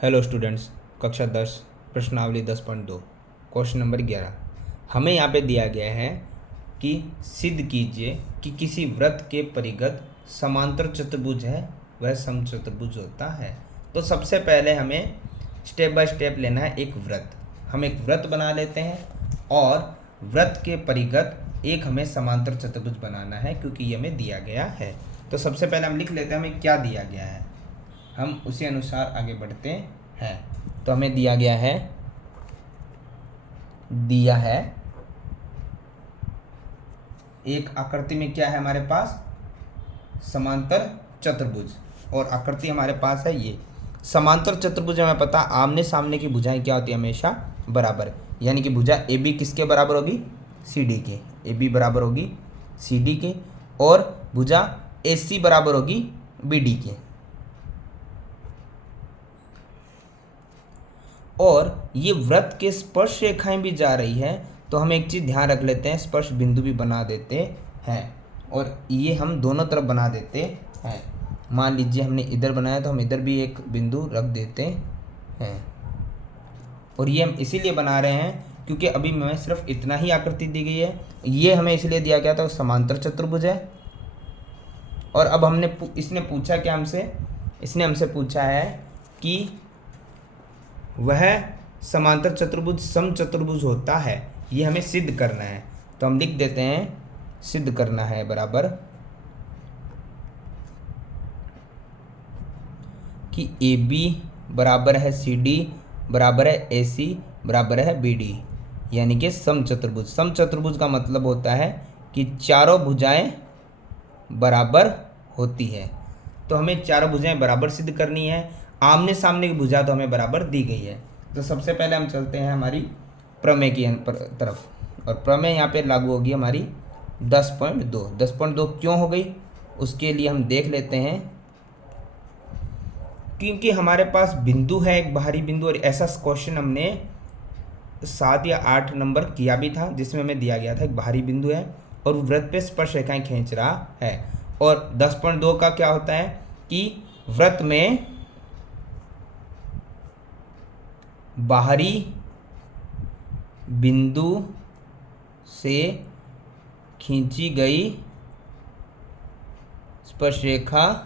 Hello students, कक्षा 10 प्रश्नावली 10.2 question number 11 हमें यहाँ पे दिया गया है कि सिद्ध कीजिए कि किसी वृत्त के परिगत समांतर चतुर्भुज है वह समचतुर्भुज होता है। तो सबसे पहले हमें स्टेप बाय स्टेप लेना है। एक वृत्त, हम एक वृत्त बना लेते हैं और वृत्त के परिगत एक हमें समांतर चतुर्भुज बनाना है क्योंकि ये हमें दिया गया है। तो सबसे पहले हम लिख लेते हैं हमें क्या दिया गया है, हम उसी अनुसार आगे बढ़ते हैं। तो हमें दिया है एक आकृति में क्या है हमारे पास, समांतर चतुर्भुज, और आकृति हमारे पास है ये समांतर चतुर्भुज। हमें पता आमने सामने की भुजाएं क्या होती है, हमेशा बराबर, यानी कि भुजा ए बी किसके बराबर होगी, सी डी के। ए बी बराबर होगी सी डी के और भुजा ए सी बराबर होगी बी डी के। और ये वृत्त के स्पर्श रेखाएं भी जा रही है, तो हम एक चीज़ ध्यान रख लेते हैं, स्पर्श बिंदु भी बना देते हैं और ये हम दोनों तरफ बना देते हैं। मान लीजिए हमने इधर बनाया तो हम इधर भी एक बिंदु रख देते हैं। और ये हम इसीलिए बना रहे हैं क्योंकि अभी हमें सिर्फ इतना ही आकृति दी गई है। ये हमें इसलिए दिया गया था समांतर चतुर्भुज है। और अब इसने पूछा क्या हमसे, इसने हमसे पूछा है कि वह समांतर चतुर्भुज समचतुर्भुज होता है, ये हमें सिद्ध करना है। तो हम लिख देते हैं सिद्ध करना है बराबर कि ए बी बराबर है सी डी बराबर है ए सी बराबर है बी डी, यानी कि समचतुर्भुज। समचतुर्भुज का मतलब होता है कि चारों भुजाएं बराबर होती है। तो हमें चारों भुजाएं बराबर सिद्ध करनी है। आमने सामने की भुजा तो हमें बराबर दी गई है। तो सबसे पहले हम चलते हैं हमारी प्रमेय की तरफ, और प्रमेय यहाँ पे लागू होगी हमारी 10.2। 10.2 क्यों हो गई उसके लिए हम देख लेते हैं, क्योंकि हमारे पास बिंदु है एक बाहरी बिंदु, और ऐसा क्वेश्चन हमने 7 या 8 नंबर किया भी था जिसमें हमें दिया गया था एक बाहरी बिंदु है और वृत्त पे स्पर्श रेखाएं खींच रहा है। और 10.2 का क्या होता है कि वृत्त में बाहरी बिंदु से खींची गई स्पर्श रेखाएं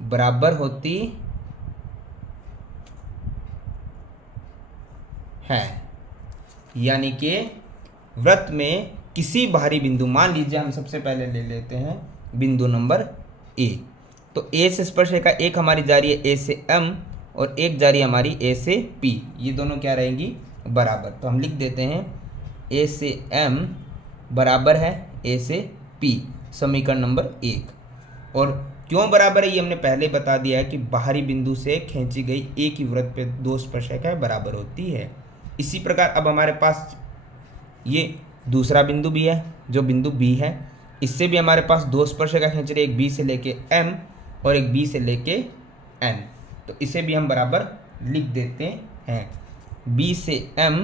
बराबर होती है, यानी कि वृत्त में किसी बाहरी बिंदु, मान लीजिए हम सबसे पहले ले लेते हैं बिंदु नंबर ए। तो ए से स्पर्श रेखा एक हमारी जा रही है ए से एम और एक जा रही है हमारी ए से पी, ये दोनों क्या रहेंगी, बराबर। तो हम लिख देते हैं ए से एम बराबर है ए से पी, समीकरण नंबर 1। और क्यों बराबर है ये हमने पहले बता दिया है कि बाहरी बिंदु से खींची गई एक ही वृत्त पे दो स्पर्श रेखाएं बराबर होती है। इसी प्रकार अब हमारे पास ये दूसरा बिंदु भी है जो बिंदु बी है, इससे भी हमारे पास दो स्पर्श रेखा खींच रही है, एक बी से लेके एम और एक बी से लेके एन। तो इसे भी हम बराबर लिख देते हैं, बी से एम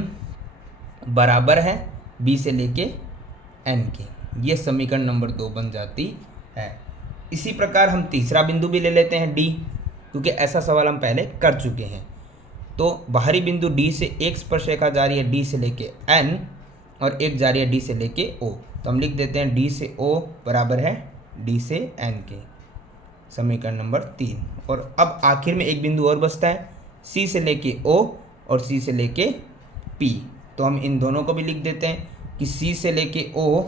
बराबर है बी से लेके एन के। ये समीकरण नंबर 2 बन जाती है। इसी प्रकार हम तीसरा बिंदु भी ले लेते हैं डी, क्योंकि ऐसा सवाल हम पहले कर चुके हैं। तो बाहरी बिंदु डी से एक स्पर्श रेखा जा रही है डी से लेके एन और एक जा रही है डी से लेके ओ। तो हम लिख देते हैं डी से ओ बराबर है डी से एन के, समीकरण नंबर 3। और अब आखिर में एक बिंदु और बचता है सी से लेके ओ और सी से लेके पी। तो हम इन दोनों को भी लिख देते हैं कि सी से लेके ओ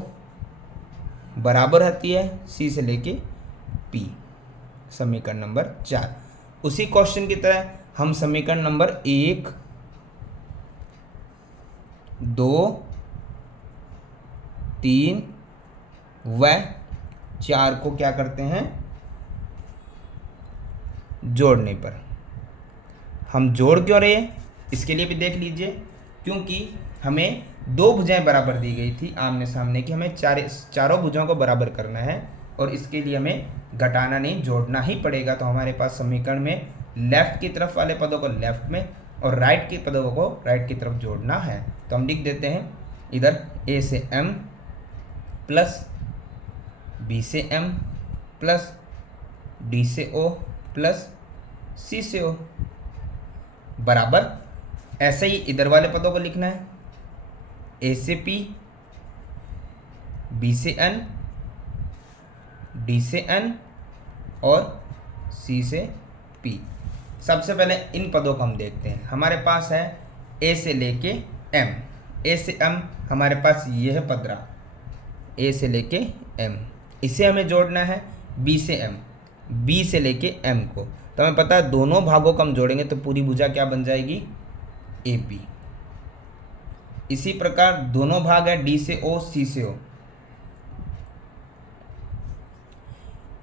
बराबर होती है सी से लेके पी, समीकरण नंबर 4। उसी क्वेश्चन की तरह हम समीकरण नंबर 1, 2, 3 व 4 को क्या करते हैं, जोड़ने पर। हम जोड़ क्यों रहे हैं इसके लिए भी देख लीजिए, क्योंकि हमें दो भुजाएं बराबर दी गई थी आमने सामने की, हमें चारों भुजाओं को बराबर करना है और इसके लिए हमें घटाना नहीं जोड़ना ही पड़ेगा। तो हमारे पास समीकरण में लेफ्ट की तरफ वाले पदों को लेफ्ट में और राइट के पदों को राइट की तरफ जोड़ना है। तो हम लिख देते हैं इधर ए से एम प्लस बी से एम प्लस डी से ओ प्लस सी से ओ बराबर, ऐसे ही इधर वाले पदों को लिखना है, ए से पी, बी से एन, डी से एन और सी से पी। सबसे पहले इन पदों को हम देखते हैं। हमारे पास है ए से लेके एम, ए से एम हमारे पास ये है पद रहा, ए से लेके एम, इसे हमें जोड़ना है बी से एम, बी से लेके एम को। तो हमें पता है दोनों भागों को हम जोड़ेंगे तो पूरी भुजा क्या बन जाएगी, ए बी। इसी प्रकार दोनों भाग है डी से ओ, सी से ओ,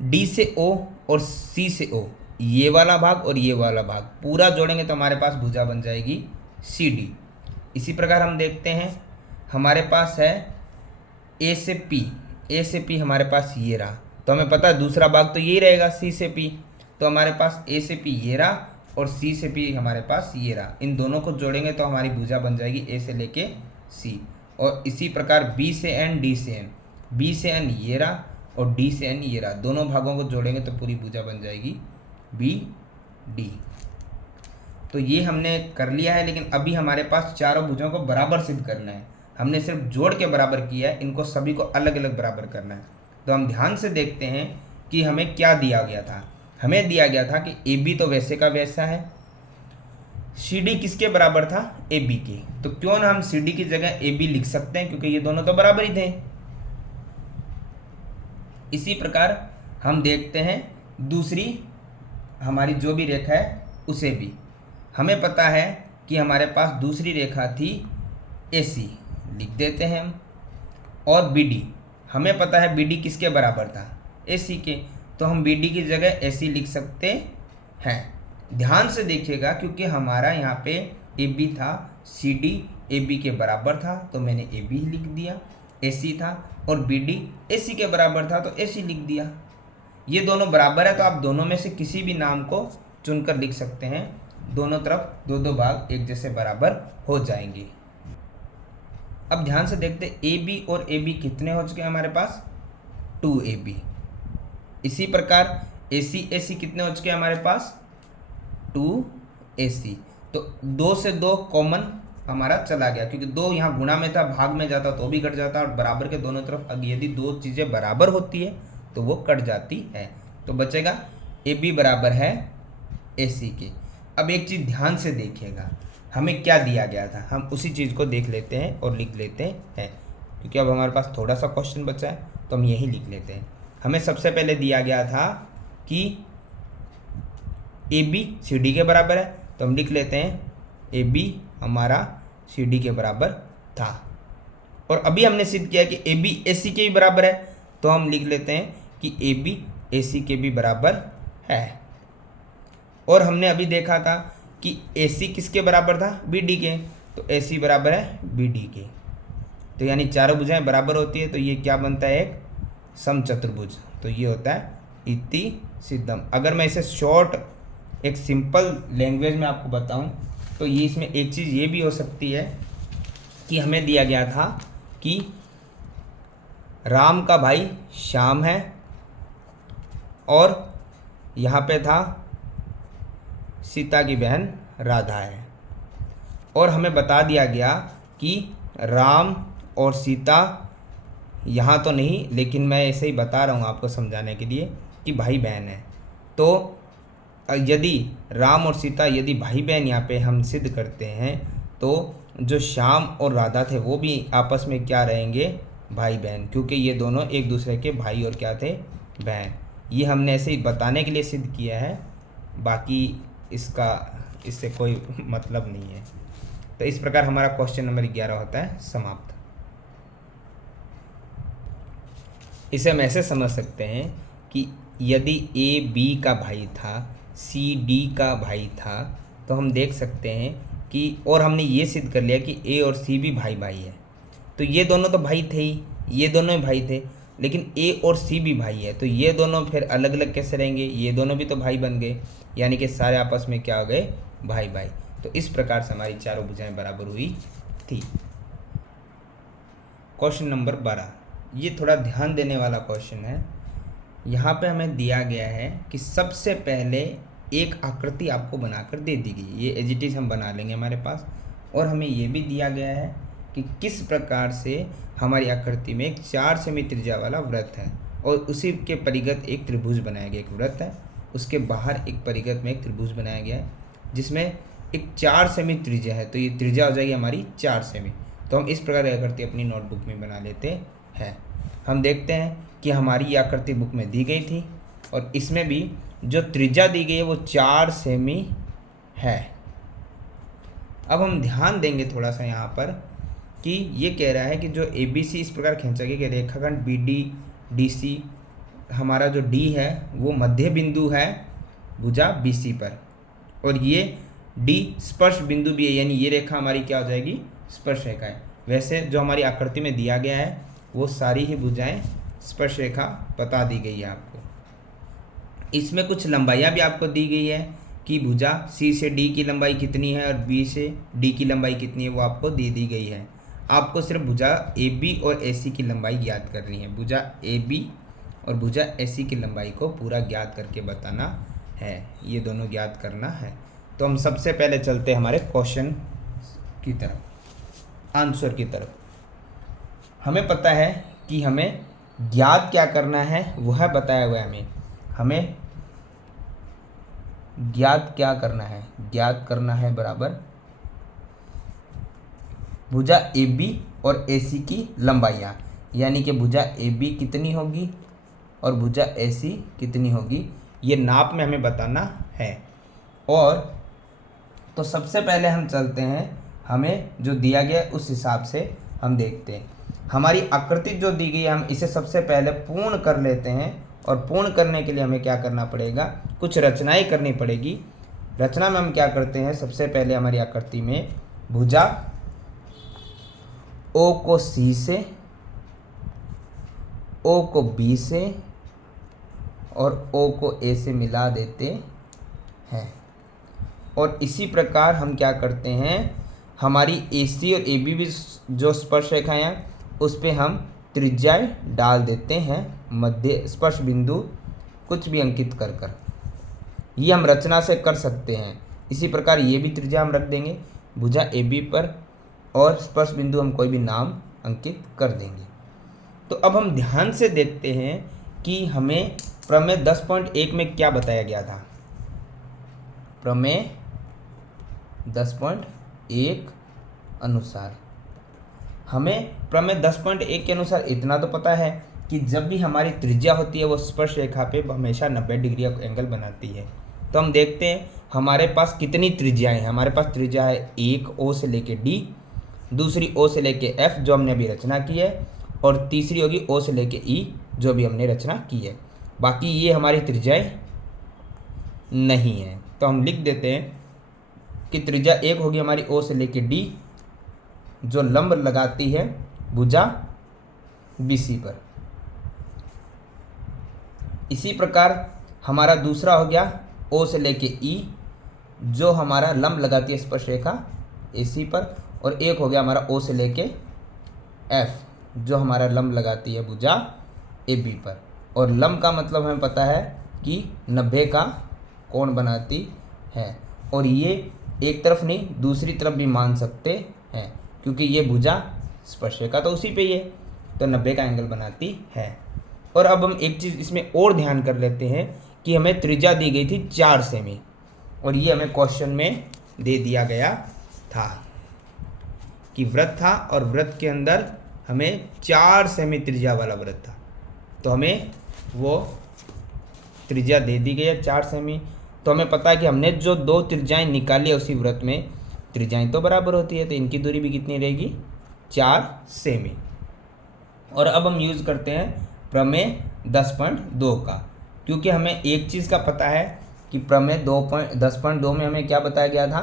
डी से ओ और सी से ओ, ये वाला भाग और ये वाला भाग पूरा जोड़ेंगे तो हमारे पास भुजा बन जाएगी सी डी। इसी प्रकार हम देखते हैं हमारे पास है ए से पी, ए से पी हमारे पास ये रहा, तो हमें पता है दूसरा भाग तो यही रहेगा सी से पी, तो हमारे पास ए से पी ये रहा और सी से पी हमारे पास ये रहा। इन दोनों को जोड़ेंगे तो हमारी भुजा बन जाएगी ए से लेके सी। और इसी प्रकार बी से एन, डी से एन, बी से एन ये रहा और डी से एन ये रहा, दोनों भागों को जोड़ेंगे तो पूरी भुजा बन जाएगी बी डी। तो ये हमने कर लिया है, लेकिन अभी हमारे पास चारों भुजाओं को बराबर सिद्ध करना है। हमने सिर्फ जोड़ के बराबर किया है, इनको सभी को अलग अलग बराबर करना है। तो हम ध्यान से देखते हैं कि हमें क्या दिया गया था। हमें दिया गया था कि ए बी तो वैसे का वैसा है, सी डी किसके बराबर था, ए बी के, तो क्यों ना हम सी डी की जगह ए बी लिख सकते हैं क्योंकि ये दोनों तो बराबर ही थे। इसी प्रकार हम देखते हैं दूसरी हमारी जो भी रेखा है उसे भी हमें पता है कि हमारे पास दूसरी रेखा थी ए सी, लिख देते हैं हम, और बी डी हमें पता है बी डी किसके बराबर था, ए सी के, तो हम बी डी की जगह ए सी लिख सकते हैं। ध्यान से देखिएगा क्योंकि हमारा यहाँ पे ए बी था, सी डी ए बी के बराबर था तो मैंने ए बी लिख दिया, ए सी था और बी डी ए सी के बराबर था तो ए सी लिख दिया। ये दोनों बराबर है तो आप दोनों में से किसी भी नाम को चुनकर लिख सकते हैं, दोनों तरफ दो दो भाग एक जैसे बराबर हो जाएंगे। अब ध्यान से देखते ए बी और ए बी कितने हो चुके हैं हमारे पास, 2ab। इसी प्रकार ए सी कितने हो चुके हैं हमारे पास, 2ac। तो 2 से 2 कॉमन हमारा चला गया क्योंकि 2 यहाँ गुणा में था, भाग में जाता तो भी कट जाता, और बराबर के दोनों तरफ अगर यदि दो चीज़ें बराबर होती है तो वो कट जाती है। तो बचेगा ए बी बराबर है ए सी के। अब एक चीज़ ध्यान से देखिएगा, हमें क्या दिया गया था, हम उसी चीज़ को देख लेते हैं और लिख लेते हैं क्योंकि अब हमारे पास थोड़ा सा क्वेश्चन बचा है तो हम यही लिख लेते हैं। हमें सबसे पहले दिया गया था कि ए बी सी डी के बराबर है तो हम लिख लेते हैं ए बी हमारा सी डी के बराबर था, और अभी हमने सिद्ध किया कि ए बी ए सी के भी बराबर है तो हम लिख लेते हैं कि ए बी ए सी के भी बराबर है। और हमने अभी देखा था कि ए सी किसके बराबर था, बी डी के, तो ए सी बराबर है बी डी के। तो यानी चारों भुजाएं बराबर होती है तो ये क्या बनता है, एक समचतुर्भुज। तो ये होता है इति सिद्धम। अगर मैं इसे शॉर्ट एक सिंपल लैंग्वेज में आपको बताऊं तो ये इसमें एक चीज़ ये भी हो सकती है कि हमें दिया गया था कि राम का भाई श्याम है और यहाँ पे था सीता की बहन राधा है, और हमें बता दिया गया कि राम और सीता यहाँ तो नहीं, लेकिन मैं ऐसे ही बता रहा हूँ आपको समझाने के लिए कि भाई बहन है। तो यदि राम और सीता यदि भाई बहन यहाँ पे हम सिद्ध करते हैं तो जो श्याम और राधा थे वो भी आपस में क्या रहेंगे, भाई बहन, क्योंकि ये दोनों एक दूसरे के भाई और क्या थे, बहन। ये हमने ऐसे ही बताने के लिए सिद्ध किया है, बाकी इससे कोई मतलब नहीं है। तो इस प्रकार हमारा क्वेश्चन नंबर 11 होता है समाप्त। इसे हम ऐसे समझ सकते हैं कि यदि ए बी का भाई था, सी डी का भाई था, तो हम देख सकते हैं कि, और हमने ये सिद्ध कर लिया कि ए और सी भी भाई भाई है। तो ये दोनों तो भाई थे ही, ये दोनों भाई थे, लेकिन ए और सी भी भाई है, तो ये दोनों फिर अलग अलग कैसे रहेंगे, ये दोनों भी तो भाई बन गए, यानी कि सारे आपस में क्या हो गए, भाई भाई। तो इस प्रकार से हमारी चारों भुजाएं बराबर हुई थी। क्वेश्चन नंबर 12, ये थोड़ा ध्यान देने वाला क्वेश्चन है। यहाँ पे हमें दिया गया है कि सबसे पहले एक आकृति आपको बनाकर दे दी गई, ये एज इट इज़ हम बना लेंगे हमारे पास। और हमें ये भी दिया गया है कि किस प्रकार से हमारी आकृति में एक 4 सेमी त्रिज्या वाला वृत्त है और उसी के परिगत एक त्रिभुज बनाया गया, एक वृत्त है उसके बाहर एक परिगत में एक त्रिभुज बनाया गया है जिसमें एक 4 सेमी त्रिज्या है, तो ये त्रिज्या हो जाएगी हमारी 4 सेमी। तो हम इस प्रकार की आकृति अपनी नोटबुक में बना लेते हैं। हम देखते हैं कि हमारी ये आकृति बुक में दी गई थी और इसमें भी जो त्रिज्या दी गई है वो 4 सेमी है। अब हम ध्यान देंगे थोड़ा सा यहाँ पर कि ये कह रहा है कि जो ABC इस प्रकार खींचा गया कि रेखाखंड BD DC, हमारा जो D है वो मध्य बिंदु है भुजा BC पर, और ये D स्पर्श बिंदु भी है, यानी ये रेखा हमारी क्या हो जाएगी, स्पर्श रेखा है। वैसे जो हमारी आकृति में दिया गया है वो सारी ही भुजाएं स्पर्श रेखा बता दी गई है आपको। इसमें कुछ लंबाइयाँ भी आपको दी गई है कि भुजा C से D की लंबाई कितनी है और B से D की लंबाई कितनी है, वो आपको दे दी गई है। आपको सिर्फ भुजा AB और AC की लंबाई ज्ञात करनी है। भुजा AB और भुजा AC की लंबाई को पूरा ज्ञात करके बताना है, ये दोनों ज्ञात करना है। तो हम सबसे पहले चलते हैं हमारे क्वेश्चन की तरफ, आंसर की तरफ। हमें पता है कि हमें ज्ञात क्या करना है, वह बताया हुआ है। हमें ज्ञात क्या करना है, ज्ञात करना है बराबर भुजा AB और AC की लंबाइयाँ, यानी कि भुजा AB कितनी होगी और भुजा AC कितनी होगी, ये नाप में हमें बताना है। और तो सबसे पहले हम चलते हैं, हमें जो दिया गया उस हिसाब से हम देखते हैं। हमारी आकृति जो दी गई है हम इसे सबसे पहले पूर्ण कर लेते हैं, और पूर्ण करने के लिए हमें क्या करना पड़ेगा, कुछ रचनाएं करनी पड़ेगी। रचना में हम क्या करते हैं, सबसे पहले हमारी आकृति में भुजा O को C से, O को B से और O को A से मिला देते हैं। और इसी प्रकार हम क्या करते हैं, हमारी AC और AB भी जो स्पर्श रेखाएं हैं उस पे हम त्रिज्याएं डाल देते हैं, मध्य स्पर्श बिंदु कुछ भी अंकित कर कर। ये हम रचना से कर सकते हैं। इसी प्रकार ये भी त्रिज्या हम रख देंगे भुजा AB पर और स्पर्श बिंदु हम कोई भी नाम अंकित कर देंगे। तो अब हम ध्यान से देखते हैं कि हमें प्रमेय 10.1 में क्या बताया गया था। प्रमेय 10.1 अनुसार हमें प्रमेय 10.1 के अनुसार इतना तो पता है कि जब भी हमारी त्रिज्या होती है वो स्पर्श रेखा पे हमेशा 90 डिग्री का एंगल बनाती है। तो हम देखते हैं हमारे पास कितनी त्रिज्याएं हैं। हमारे पास त्रिज्या है एक O से लेके D, दूसरी O से लेके F जो हमने अभी रचना की है, और तीसरी होगी O से लेके E जो भी हमने रचना की है। बाकी ये हमारी त्रिज्याएं नहीं है, तो हम लिख देते हैं कि त्रिज्या एक होगी हमारी O से लेके D जो लंब लगाती है भुजा BC पर। इसी प्रकार हमारा दूसरा हो गया O से लेके E जो हमारा लंब लगाती है स्पर्श रेखा AC पर, और एक हो गया हमारा O से लेके F जो हमारा लंब लगाती है भुजा AB पर। और लंब का मतलब हमें पता है कि 90 का कोण बनाती है, और ये एक तरफ नहीं दूसरी तरफ भी मान सकते हैं क्योंकि ये भुजा स्पर्श रेखा तो उसी पे ही है, तो 90 का एंगल बनाती है। और अब हम एक चीज़ इसमें और ध्यान कर लेते हैं कि हमें त्रिज्या दी गई थी 4 सेमी, और ये हमें क्वेश्चन में दे दिया गया था कि वृत्त था और वृत्त के अंदर हमें 4 सेमी त्रिज्या वाला वृत्त था, तो हमें वो त्रिज्या दे दी गई है 4 सेमी। तो हमें पता है कि हमने जो दो त्रिज्याएं निकाली है उसी वृत्त में, त्रिज्याएं तो बराबर होती है, तो इनकी दूरी भी कितनी रहेगी 4 सेमी। और अब हम यूज़ करते हैं प्रमेय 10.2 का, क्योंकि हमें एक चीज़ का पता है कि प्रमेय 10.2 में हमें क्या बताया गया था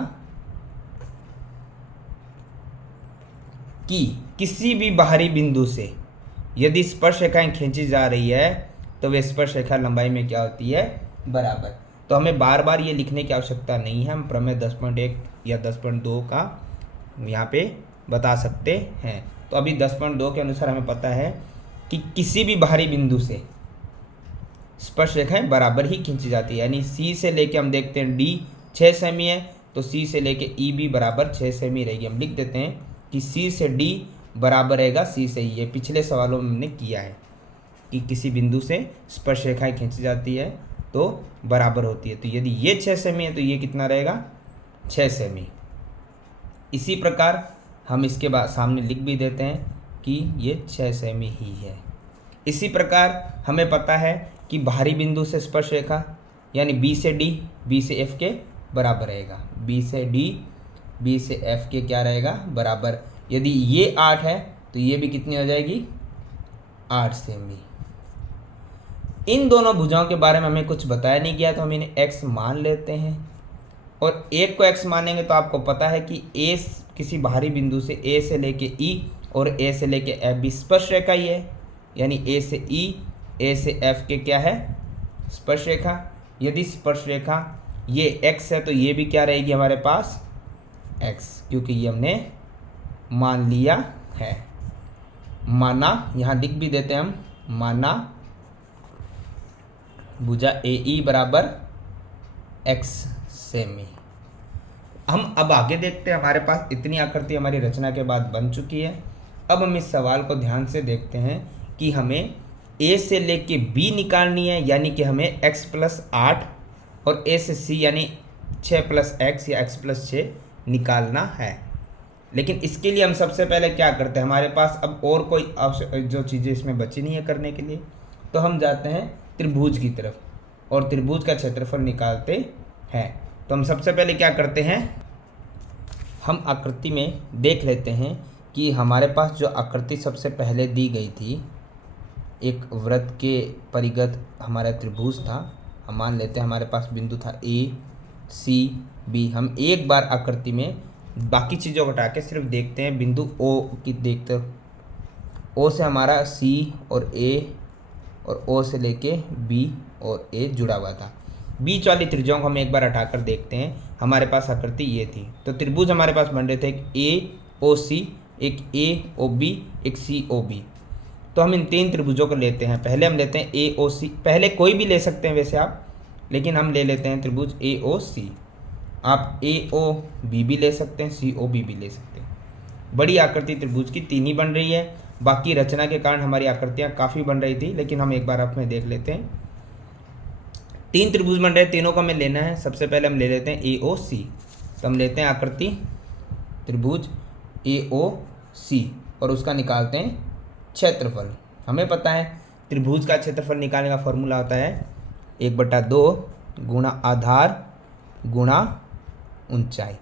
कि किसी भी बाहरी बिंदु से यदि स्पर्श रेखाएं खींची जा रही है तो वे स्पर्श रेखा लंबाई में क्या होती है, बराबर। तो हमें बार बार ये लिखने की आवश्यकता नहीं है, हम प्रमेय 10.1 या 10.2 का यहाँ पे बता सकते हैं। तो अभी 10.2 के अनुसार हमें पता है कि किसी भी बाहरी बिंदु से स्पर्श रेखाएं बराबर ही खींची जाती है। यानी सी से लेके हम देखते हैं डी 6 सेमी है, तो सी से लेके ई भी बराबर 6 सेमी रहेगी। हम लिख देते हैं कि सी से डी बराबर रहेगा सी से ई। ये पिछले सवालों में हमने किया है कि किसी बिंदु से स्पर्श रेखाएं खींची जाती है तो बराबर होती है। तो यदि ये 6 सेमी है तो ये कितना रहेगा, 6 सेमी। इसी प्रकार हम इसके बाद सामने लिख भी देते हैं कि ये 6 सेमी ही है। इसी प्रकार हमें पता है कि बाहरी बिंदु से स्पर्श रेखा यानी बी से डी बी से एफ के बराबर रहेगा। बी से डी बी से एफ के क्या रहेगा, बराबर। यदि ये 8 है तो ये भी कितनी हो जाएगी, 8 सेमी। इन दोनों भुजाओं के बारे में हमें कुछ बताया नहीं गया तो हम इन्हें x मान लेते हैं। और एक को x मानेंगे तो आपको पता है कि a किसी बाहरी बिंदु से a से लेके e और a से लेके f भी स्पर्श रेखा ही है। यानी a से e a से f के क्या है, स्पर्श रेखा। यदि स्पर्श रेखा ये x है तो ये भी क्या रहेगी हमारे पास, x, क्योंकि ये हमने मान लिया है। माना, यहाँ लिख भी देते हैं हम, माना भुजा AE बराबर x सेमी। हम अब आगे देखते हैं। हमारे पास इतनी आकृति हमारी रचना के बाद बन चुकी है। अब हम इस सवाल को ध्यान से देखते हैं कि हमें A से लेके B निकालनी है, यानी कि हमें x + 8 और A से C यानी 6 + x या x + 6 निकालना है। लेकिन इसके लिए हम सबसे पहले क्या करते हैं, हमारे पास अब और कोई जो चीज़ें इसमें बची नहीं है करने के लिए, तो हम जाते हैं त्रिभुज की तरफ और त्रिभुज का क्षेत्रफल निकालते हैं। तो हम सबसे पहले क्या करते हैं, हम आकृति में देख लेते हैं कि हमारे पास जो आकृति सबसे पहले दी गई थी, एक वृत्त के परिगत हमारा त्रिभुज था। हम मान लेते हैं हमारे पास बिंदु था A C B। हम एक बार आकृति में बाकी चीज़ों को हटा के सिर्फ देखते हैं बिंदु O की, देखते O से हमारा C और A और O से लेके B और A जुड़ा हुआ था। बीच वाली त्रिज्याओं को हम एक बार हटाकर देखते हैं। हमारे पास आकृति ये थी, तो त्रिभुज हमारे पास बन रहे थे एक AOC, एक AOB, एक COB। तो हम इन 3 त्रिभुजों को लेते हैं। पहले हम लेते हैं AOC, पहले कोई भी ले सकते हैं वैसे आप, लेकिन हम ले लेते हैं त्रिभुज AOC। आप AOB भी ले सकते हैं, COB भी ले सकते हैं। बड़ी आकृति त्रिभुज की 3 ही बन रही है। बाकी रचना के कारण हमारी आकृतियाँ काफ़ी बन रही थी, लेकिन हम एक बार आप में देख लेते हैं। 3 त्रिभुज बन रहे हैं, तीनों को हमें लेना है। सबसे पहले हम ले लेते हैं AOC। तो हम लेते हैं आकृति त्रिभुज AOC और उसका निकालते हैं क्षेत्रफल। हमें पता है त्रिभुज का क्षेत्रफल निकालने का फॉर्मूला होता है 1/2 गुणा आधार गुणा ऊंचाई।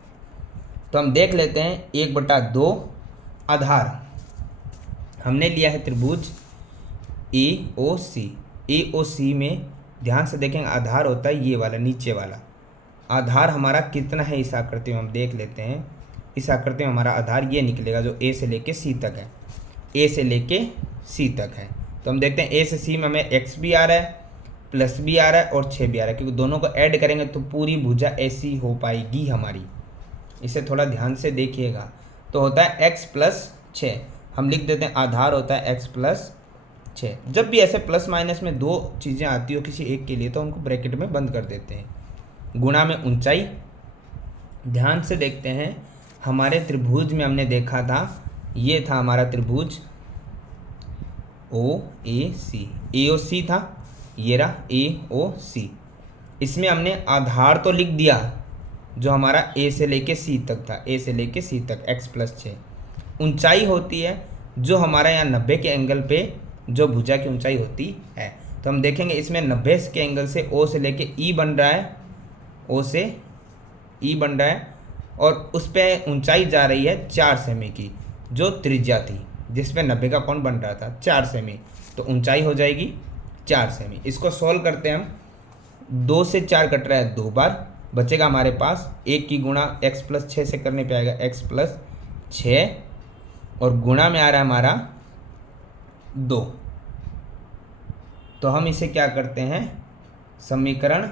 तो हम देख लेते हैं 1/2 आधार हमने लिया है त्रिभुज AOC। AOC में ध्यान से देखेंगे आधार होता है ये वाला, नीचे वाला। आधार हमारा कितना है इस आकृति में हम देख लेते हैं। इस आकृति में हमारा आधार ये निकलेगा जो A से लेके C तक है, A से लेके C तक है। तो हम देखते हैं A से C में हमें x भी आ रहा है, प्लस भी आ रहा है और 6 भी आ रहा है, क्योंकि दोनों को ऐड करेंगे तो पूरी भुजा ऐसी हो पाएगी हमारी। इसे थोड़ा ध्यान से देखिएगा। तो होता है x + 6। हम लिख देते हैं आधार होता है x + 6। जब भी ऐसे प्लस माइनस में 2 चीज़ें आती हो किसी एक के लिए तो उनको ब्रैकेट में बंद कर देते हैं। गुणा में ऊंचाई, ध्यान से देखते हैं हमारे त्रिभुज में हमने देखा था, ये था हमारा त्रिभुज OAC, AOC था, ये रहा AOC। इसमें हमने आधार तो लिख दिया जो हमारा A से लेके C तक था, A से लेके C तक x + 6। ऊंचाई होती है जो हमारा यहाँ 90 के एंगल पे जो भुजा की ऊंचाई होती है। तो हम देखेंगे इसमें 90 के एंगल से O से लेके E बन रहा है, O से E बन रहा है और उस पर ऊंचाई जा रही है 4 सेमी की, जो त्रिज्या थी जिस पे 90 का कोण बन रहा था 4 सेमी। तो ऊंचाई हो जाएगी 4 सेमी। इसको सॉल्व करते हैं हम। 2 से 4 कट रहा है 2 बार, बचेगा हमारे पास 1 की गुणा x + 6 से करने पे आएगा x + 6 और गुणा में आ रहा है हमारा 2। तो हम इसे क्या करते हैं, समीकरण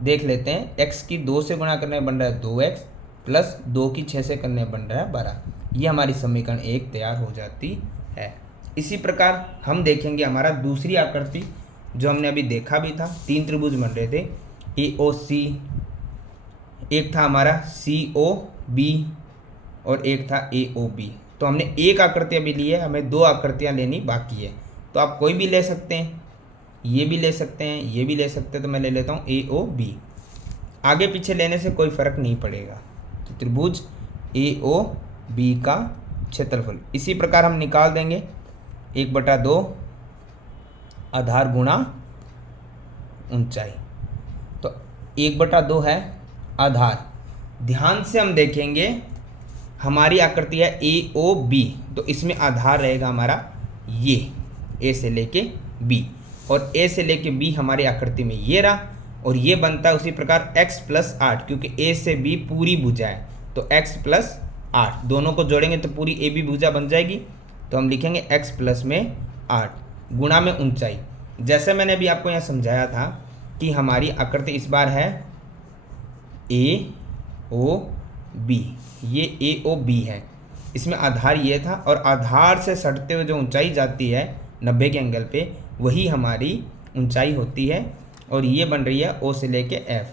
देख लेते हैं। x की 2 से गुणा करने में बन रहा है 2x प्लस 2 की 6 से करने में बन रहा है 12। ये हमारी समीकरण 1 तैयार हो जाती है। इसी प्रकार हम देखेंगे हमारा दूसरी आकृति जो हमने अभी देखा भी था, 3 त्रिभुज बन रहे थे, AOC, एक था हमारा COB और एक था AOB। तो हमने एक आकृति अभी ली है, हमें 2 आकृतियाँ लेनी बाकी है। तो आप कोई भी ले सकते हैं, ये भी ले सकते हैं, ये भी ले सकते हैं। तो मैं ले लेता हूँ AOB। आगे पीछे लेने से कोई फर्क नहीं पड़ेगा। तो त्रिभुज AOB का क्षेत्रफल इसी प्रकार हम निकाल देंगे, 1/2 आधार गुणा ऊंचाई। तो 1/2 है आधार। ध्यान से हम देखेंगे, हमारी आकृति है AOB, तो इसमें आधार रहेगा हमारा ये A से लेके B, और A से लेके B हमारी आकृति में ये रहा, और ये बनता है उसी प्रकार x + 8, क्योंकि A से B पूरी भुजा है। तो x + 8 दोनों को जोड़ेंगे तो पूरी AB भुजा बन जाएगी। तो हम लिखेंगे x + में 8 गुणा में ऊंचाई। जैसे मैंने अभी आपको यहाँ समझाया था कि हमारी आकृति इस बार है AOB, ये AOB है, इसमें आधार ये था, और आधार से सटते हुए जो ऊंचाई जाती है 90 के एंगल पे, वही हमारी ऊंचाई होती है। और ये बन रही है O से लेके F,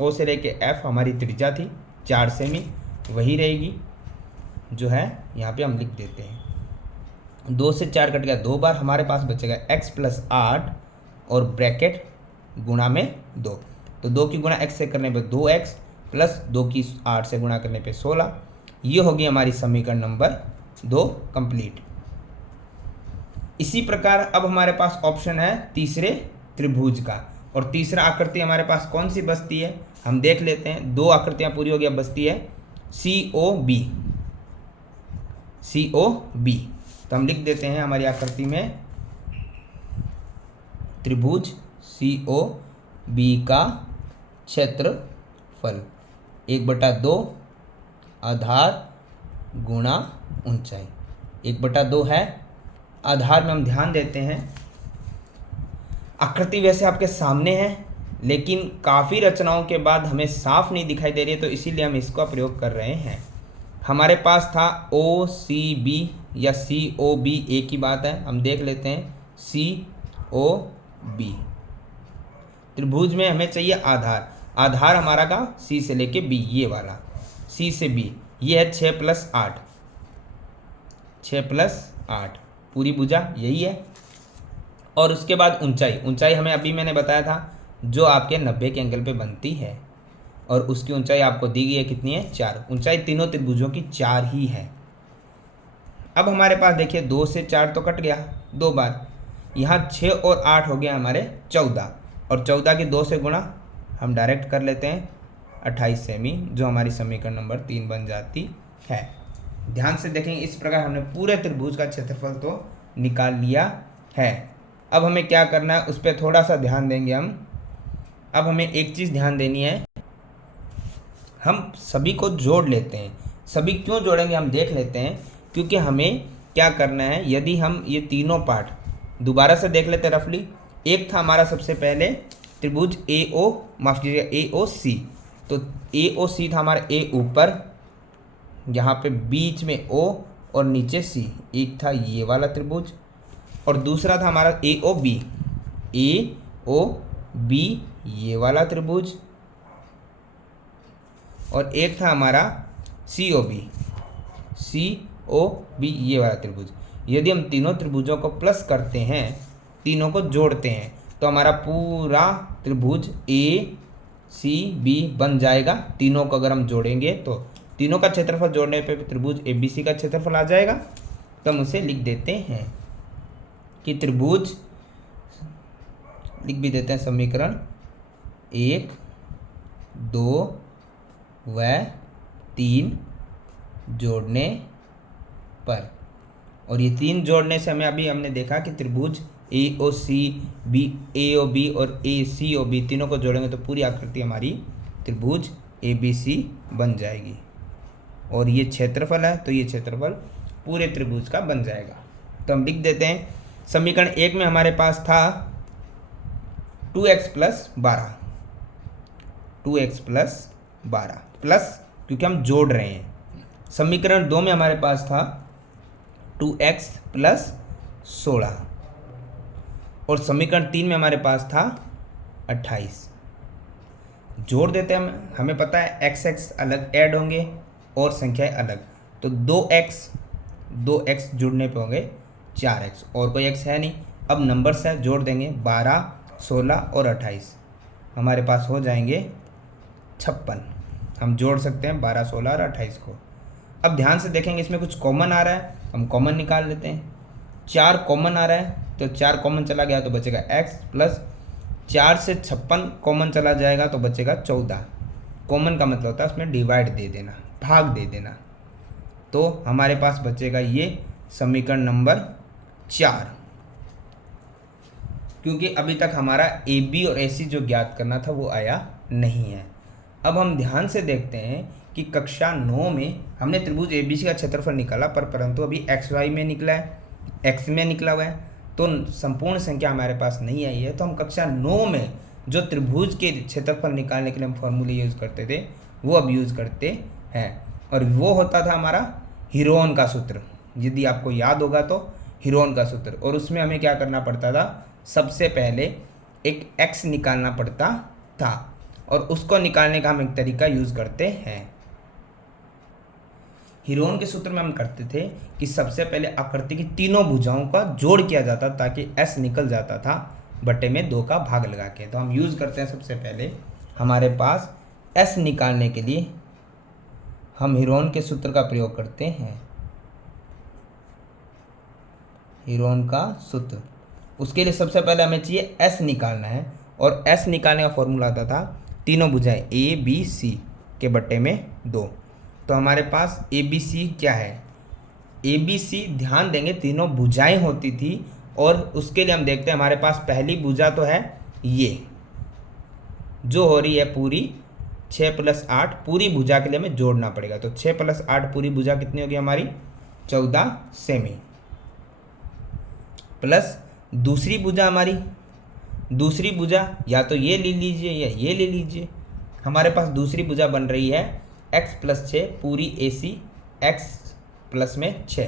O से लेके F हमारी त्रिज्या थी 4 सेमी, वही रहेगी जो है यहाँ पे हम लिख देते हैं। 2 से 4 कट गया 2 बार, हमारे पास बचेगा x + 8 और ब्रैकेट गुणा में 2। तो 2 की गुणा x से करने पे 2x प्लस 2 की 8 से गुणा करने पे 16। ये होगी हमारी समीकरण नंबर 2 कंप्लीट। इसी प्रकार अब हमारे पास ऑप्शन है तीसरे त्रिभुज का, और तीसरा आकृति हमारे पास कौन सी बचती है हम देख लेते हैं। 2 आकृतियां पूरी हो गया, बचती है COB। तो हम लिख देते हैं हमारी आकृति में त्रिभुज COB का क्षेत्रफल 1/2 आधार गुणा ऊंचाई। 1/2 है आधार में हम ध्यान देते हैं। आकृति वैसे आपके सामने है, लेकिन काफ़ी रचनाओं के बाद हमें साफ नहीं दिखाई दे रही है, तो इसीलिए हम इसका प्रयोग कर रहे हैं। हमारे पास था OCB या COB, एक ही बात है, हम देख लेते हैं COB। त्रिभुज में हमें चाहिए आधार, आधार हमारा का C से लेके B, ये वाला C से B, ये है 6 + 8, 6 + 8 पूरी भुजा यही है। और उसके बाद ऊंचाई हमें अभी मैंने बताया था जो आपके 90 के एंगल पे बनती है, और उसकी ऊंचाई आपको दी गई है कितनी है 4। ऊंचाई तीनों त्रिभुजों की 4 ही है। अब हमारे पास देखिए 2 से 4 तो कट गया 2 बार, यहाँ 6 और 8 हो गया हमारे 14, और 14 की 2 से गुणा हम डायरेक्ट कर लेते हैं 28 सेमी, जो हमारी समीकरण नंबर 3 बन जाती है। ध्यान से देखेंगे, इस प्रकार हमने पूरे त्रिभुज का क्षेत्रफल तो निकाल लिया है। अब हमें क्या करना है उस पर थोड़ा सा ध्यान देंगे हम। अब हमें एक चीज़ ध्यान देनी है, हम सभी को जोड़ लेते हैं। सभी क्यों जोड़ेंगे हम देख लेते हैं, क्योंकि हमें क्या करना है, यदि हम ये तीनों पार्ट दोबारा से देख लेते हैं रफली। एक था हमारा सबसे पहले त्रिभुज AOC, तो AOC था हमारा A ऊपर, यहाँ पे बीच में O और नीचे C, एक था ये वाला त्रिभुज, और दूसरा था हमारा AOB ये वाला त्रिभुज, और एक था हमारा COB ये वाला त्रिभुज। यदि हम तीनों त्रिभुजों को प्लस करते हैं, तीनों को जोड़ते हैं, तो हमारा पूरा त्रिभुज ACB बन जाएगा। तीनों को अगर हम जोड़ेंगे तो तीनों का क्षेत्रफल जोड़ने पे त्रिभुज ABC का क्षेत्रफल आ जाएगा। तो हम उसे लिख देते हैं कि त्रिभुज, लिख भी देते हैं समीकरण 1, 2 व 3 जोड़ने पर, और ये 3 जोड़ने से हमें अभी हमने देखा कि त्रिभुज AOB और ACOB तीनों को जोड़ेंगे तो पूरी आकृति हमारी त्रिभुज ABC बन जाएगी। और ये क्षेत्रफल है, तो ये क्षेत्रफल पूरे त्रिभुज का बन जाएगा। तो हम लिख देते हैं समीकरण 1 में हमारे पास था 2x + 12, 2x + 12 प्लस, क्योंकि हम जोड़ रहे हैं। समीकरण 2 में हमारे पास था 2x + 16, और समीकरण 3 में हमारे पास था 28। जोड़ देते हैं हम, हमें पता है एक्स एक्स अलग ऐड होंगे और संख्याएं अलग, तो 2x जुड़ने पे होंगे 4x, और कोई x है नहीं। अब नंबर्स है, जोड़ देंगे 12, 16 और 28, हमारे पास हो जाएंगे 56। हम जोड़ सकते हैं 12, 16 और 28 को। अब ध्यान से देखेंगे, इसमें कुछ कॉमन आ रहा है, हम कॉमन निकाल लेते हैं। 4 कॉमन आ रहा है, तो 4 कॉमन चला गया तो बचेगा x, प्लस 4 से 56 कॉमन चला जाएगा तो बचेगा 14। कॉमन का मतलब होता है उसमें डिवाइड दे देना, भाग दे देना। तो हमारे पास बचेगा ये समीकरण नंबर 4, क्योंकि अभी तक हमारा ए बी और ए सी जो ज्ञात करना था वो आया नहीं है। अब हम ध्यान से देखते हैं कि कक्षा 9 में हमने त्रिभुज ए बी सी का क्षेत्रफल निकाला, परंतु अभी एक्स वाई में निकला है, एक्स में निकला हुआ है, तो संपूर्ण संख्या हमारे पास नहीं आई है। तो हम कक्षा 9 में जो त्रिभुज के क्षेत्रफल निकालने के लिए हम फॉर्मूले यूज़ करते थे वो अब यूज़ करते हैं, और वो होता था हमारा हीरोन का सूत्र। यदि आपको याद होगा तो हीरोन का सूत्र, और उसमें हमें क्या करना पड़ता था, सबसे पहले एक x निकालना पड़ता था, और उसको निकालने का हम एक तरीका यूज़ करते हैं। हीरोन के सूत्र में हम करते थे कि सबसे पहले आकृति की तीनों भुजाओं का जोड़ किया जाता ताकि s निकल जाता था बटे में 2 का भाग लगा के। तो हम यूज़ करते हैं, सबसे पहले हमारे पास s निकालने के लिए हम हीरोन के सूत्र का प्रयोग करते हैं, हीरोन का सूत्र। उसके लिए सबसे पहले हमें चाहिए s निकालना है, और s निकालने का फॉर्मूला आता था तीनों भुजाएं ए बी सी के बट्टे में 2। तो हमारे पास ए बी सी क्या है, ए बी सी ध्यान देंगे तीनों भुजाएं होती थी, और उसके लिए हम देखते हैं हमारे पास पहली भुजा तो है ये जो हो रही है पूरी 6 + 8, पूरी भुजा के लिए हमें जोड़ना पड़ेगा। तो 6 + 8 पूरी भुजा कितनी होगी हमारी 14 सेमी, प्लस दूसरी भुजा हमारी, दूसरी भुजा या तो ये ले लीजिए या ये ले लीजिए। हमारे पास दूसरी भुजा बन रही है x + 6 पूरी AC, x प्लस में 6,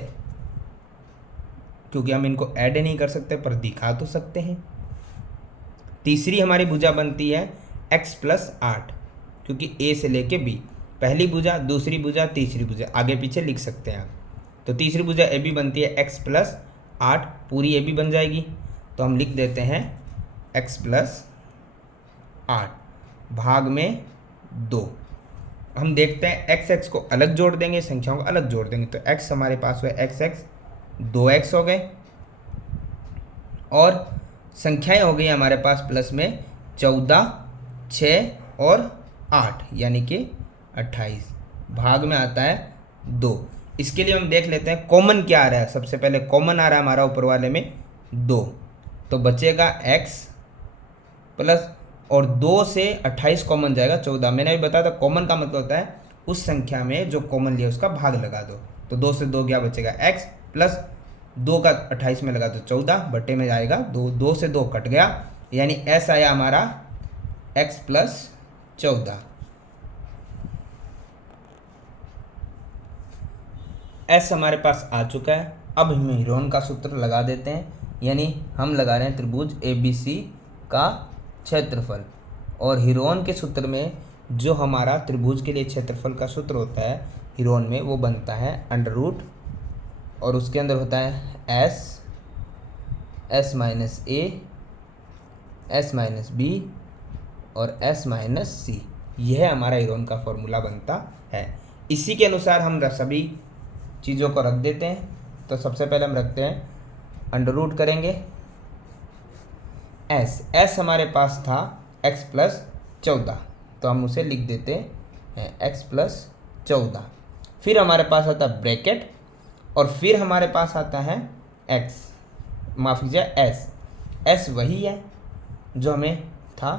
क्योंकि हम इनको ऐड नहीं कर सकते पर दिखा तो सकते हैं। तीसरी हमारी भुजा बनती है x + 8, क्योंकि A से लेके B, पहली भुजा, दूसरी भुजा, तीसरी भुजा, आगे पीछे लिख सकते हैं आप। तो तीसरी भुजा AB बनती है x + 8, पूरी AB बन जाएगी। तो हम लिख देते हैं x + 8 भाग में 2। हम देखते हैं x को अलग जोड़ देंगे, संख्याओं को अलग जोड़ देंगे, तो x हमारे पास हुआ x 2x हो गए, और संख्याएं हो गई हमारे पास प्लस में 14, 6 और 8, यानी कि 28, भाग में आता है 2। इसके लिए हम देख लेते हैं कॉमन क्या आ रहा है। सबसे पहले कॉमन आ रहा है हमारा ऊपर वाले में 2, तो बचेगा x प्लस, और 2 से 28 कॉमन जाएगा 14। मैंने भी बताया था कॉमन का मतलब होता है उस संख्या में जो कॉमन लिया उसका भाग लगा दो। तो 2 से 2 गया, बचेगा x प्लस 2 का 28 में लगा तो 14 बटे में जाएगा 2, 2 से 2 कट गया, यानी s आया हमारा x + 14। s हमारे पास आ चुका है। अब हम हीरोन का सूत्र लगा देते हैं, यानी हम लगा रहे हैं त्रिभुज ABC का क्षेत्रफल, और हीरोन के सूत्र में जो हमारा त्रिभुज के लिए क्षेत्रफल का सूत्र होता है हीरोन में, वो बनता है √, और उसके अंदर होता है s - a, s - b और s - c। यह हमारा हीरोन का फॉर्मूला बनता है। इसी के अनुसार हम सभी चीज़ों को रख देते हैं। तो सबसे पहले हम रखते हैं √ करेंगे s हमारे पास था x + 14, तो हम उसे लिख देते हैं x + 14। फिर हमारे पास आता है ब्रैकेट, और फिर हमारे पास आता है x, माफ कीजिए s वही है जो हमें था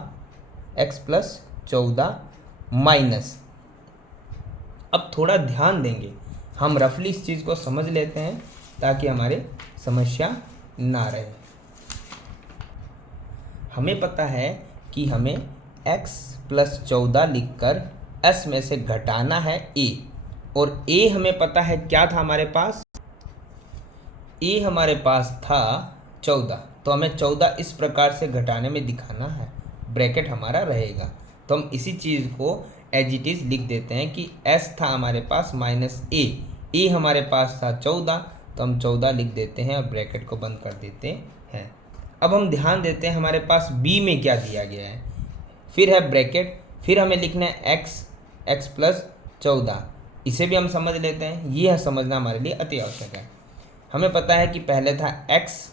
x + 14 माइनस। अब थोड़ा ध्यान देंगे, हम रफली इस चीज़ को समझ लेते हैं ताकि हमारे समस्या ना रहे। हमें पता है कि हमें x + 14 लिखकर s में से घटाना है a, और a हमें पता है क्या था हमारे पास, a हमारे पास था 14, तो हमें 14 इस प्रकार से घटाने में दिखाना है, ब्रैकेट हमारा रहेगा। तो हम इसी चीज़ को एज इट इज़ लिख देते हैं कि s था हमारे पास -a हमारे पास था 14, तो हम 14 लिख देते हैं और ब्रैकेट को बंद कर देते हैं। अब हम ध्यान देते हैं हमारे पास b में क्या दिया गया है। फिर है ब्रैकेट, फिर हमें लिखना है x प्लस 14, इसे भी हम समझ लेते हैं। ये समझना हमारे लिए अति आवश्यक है। हमें पता है कि पहले था x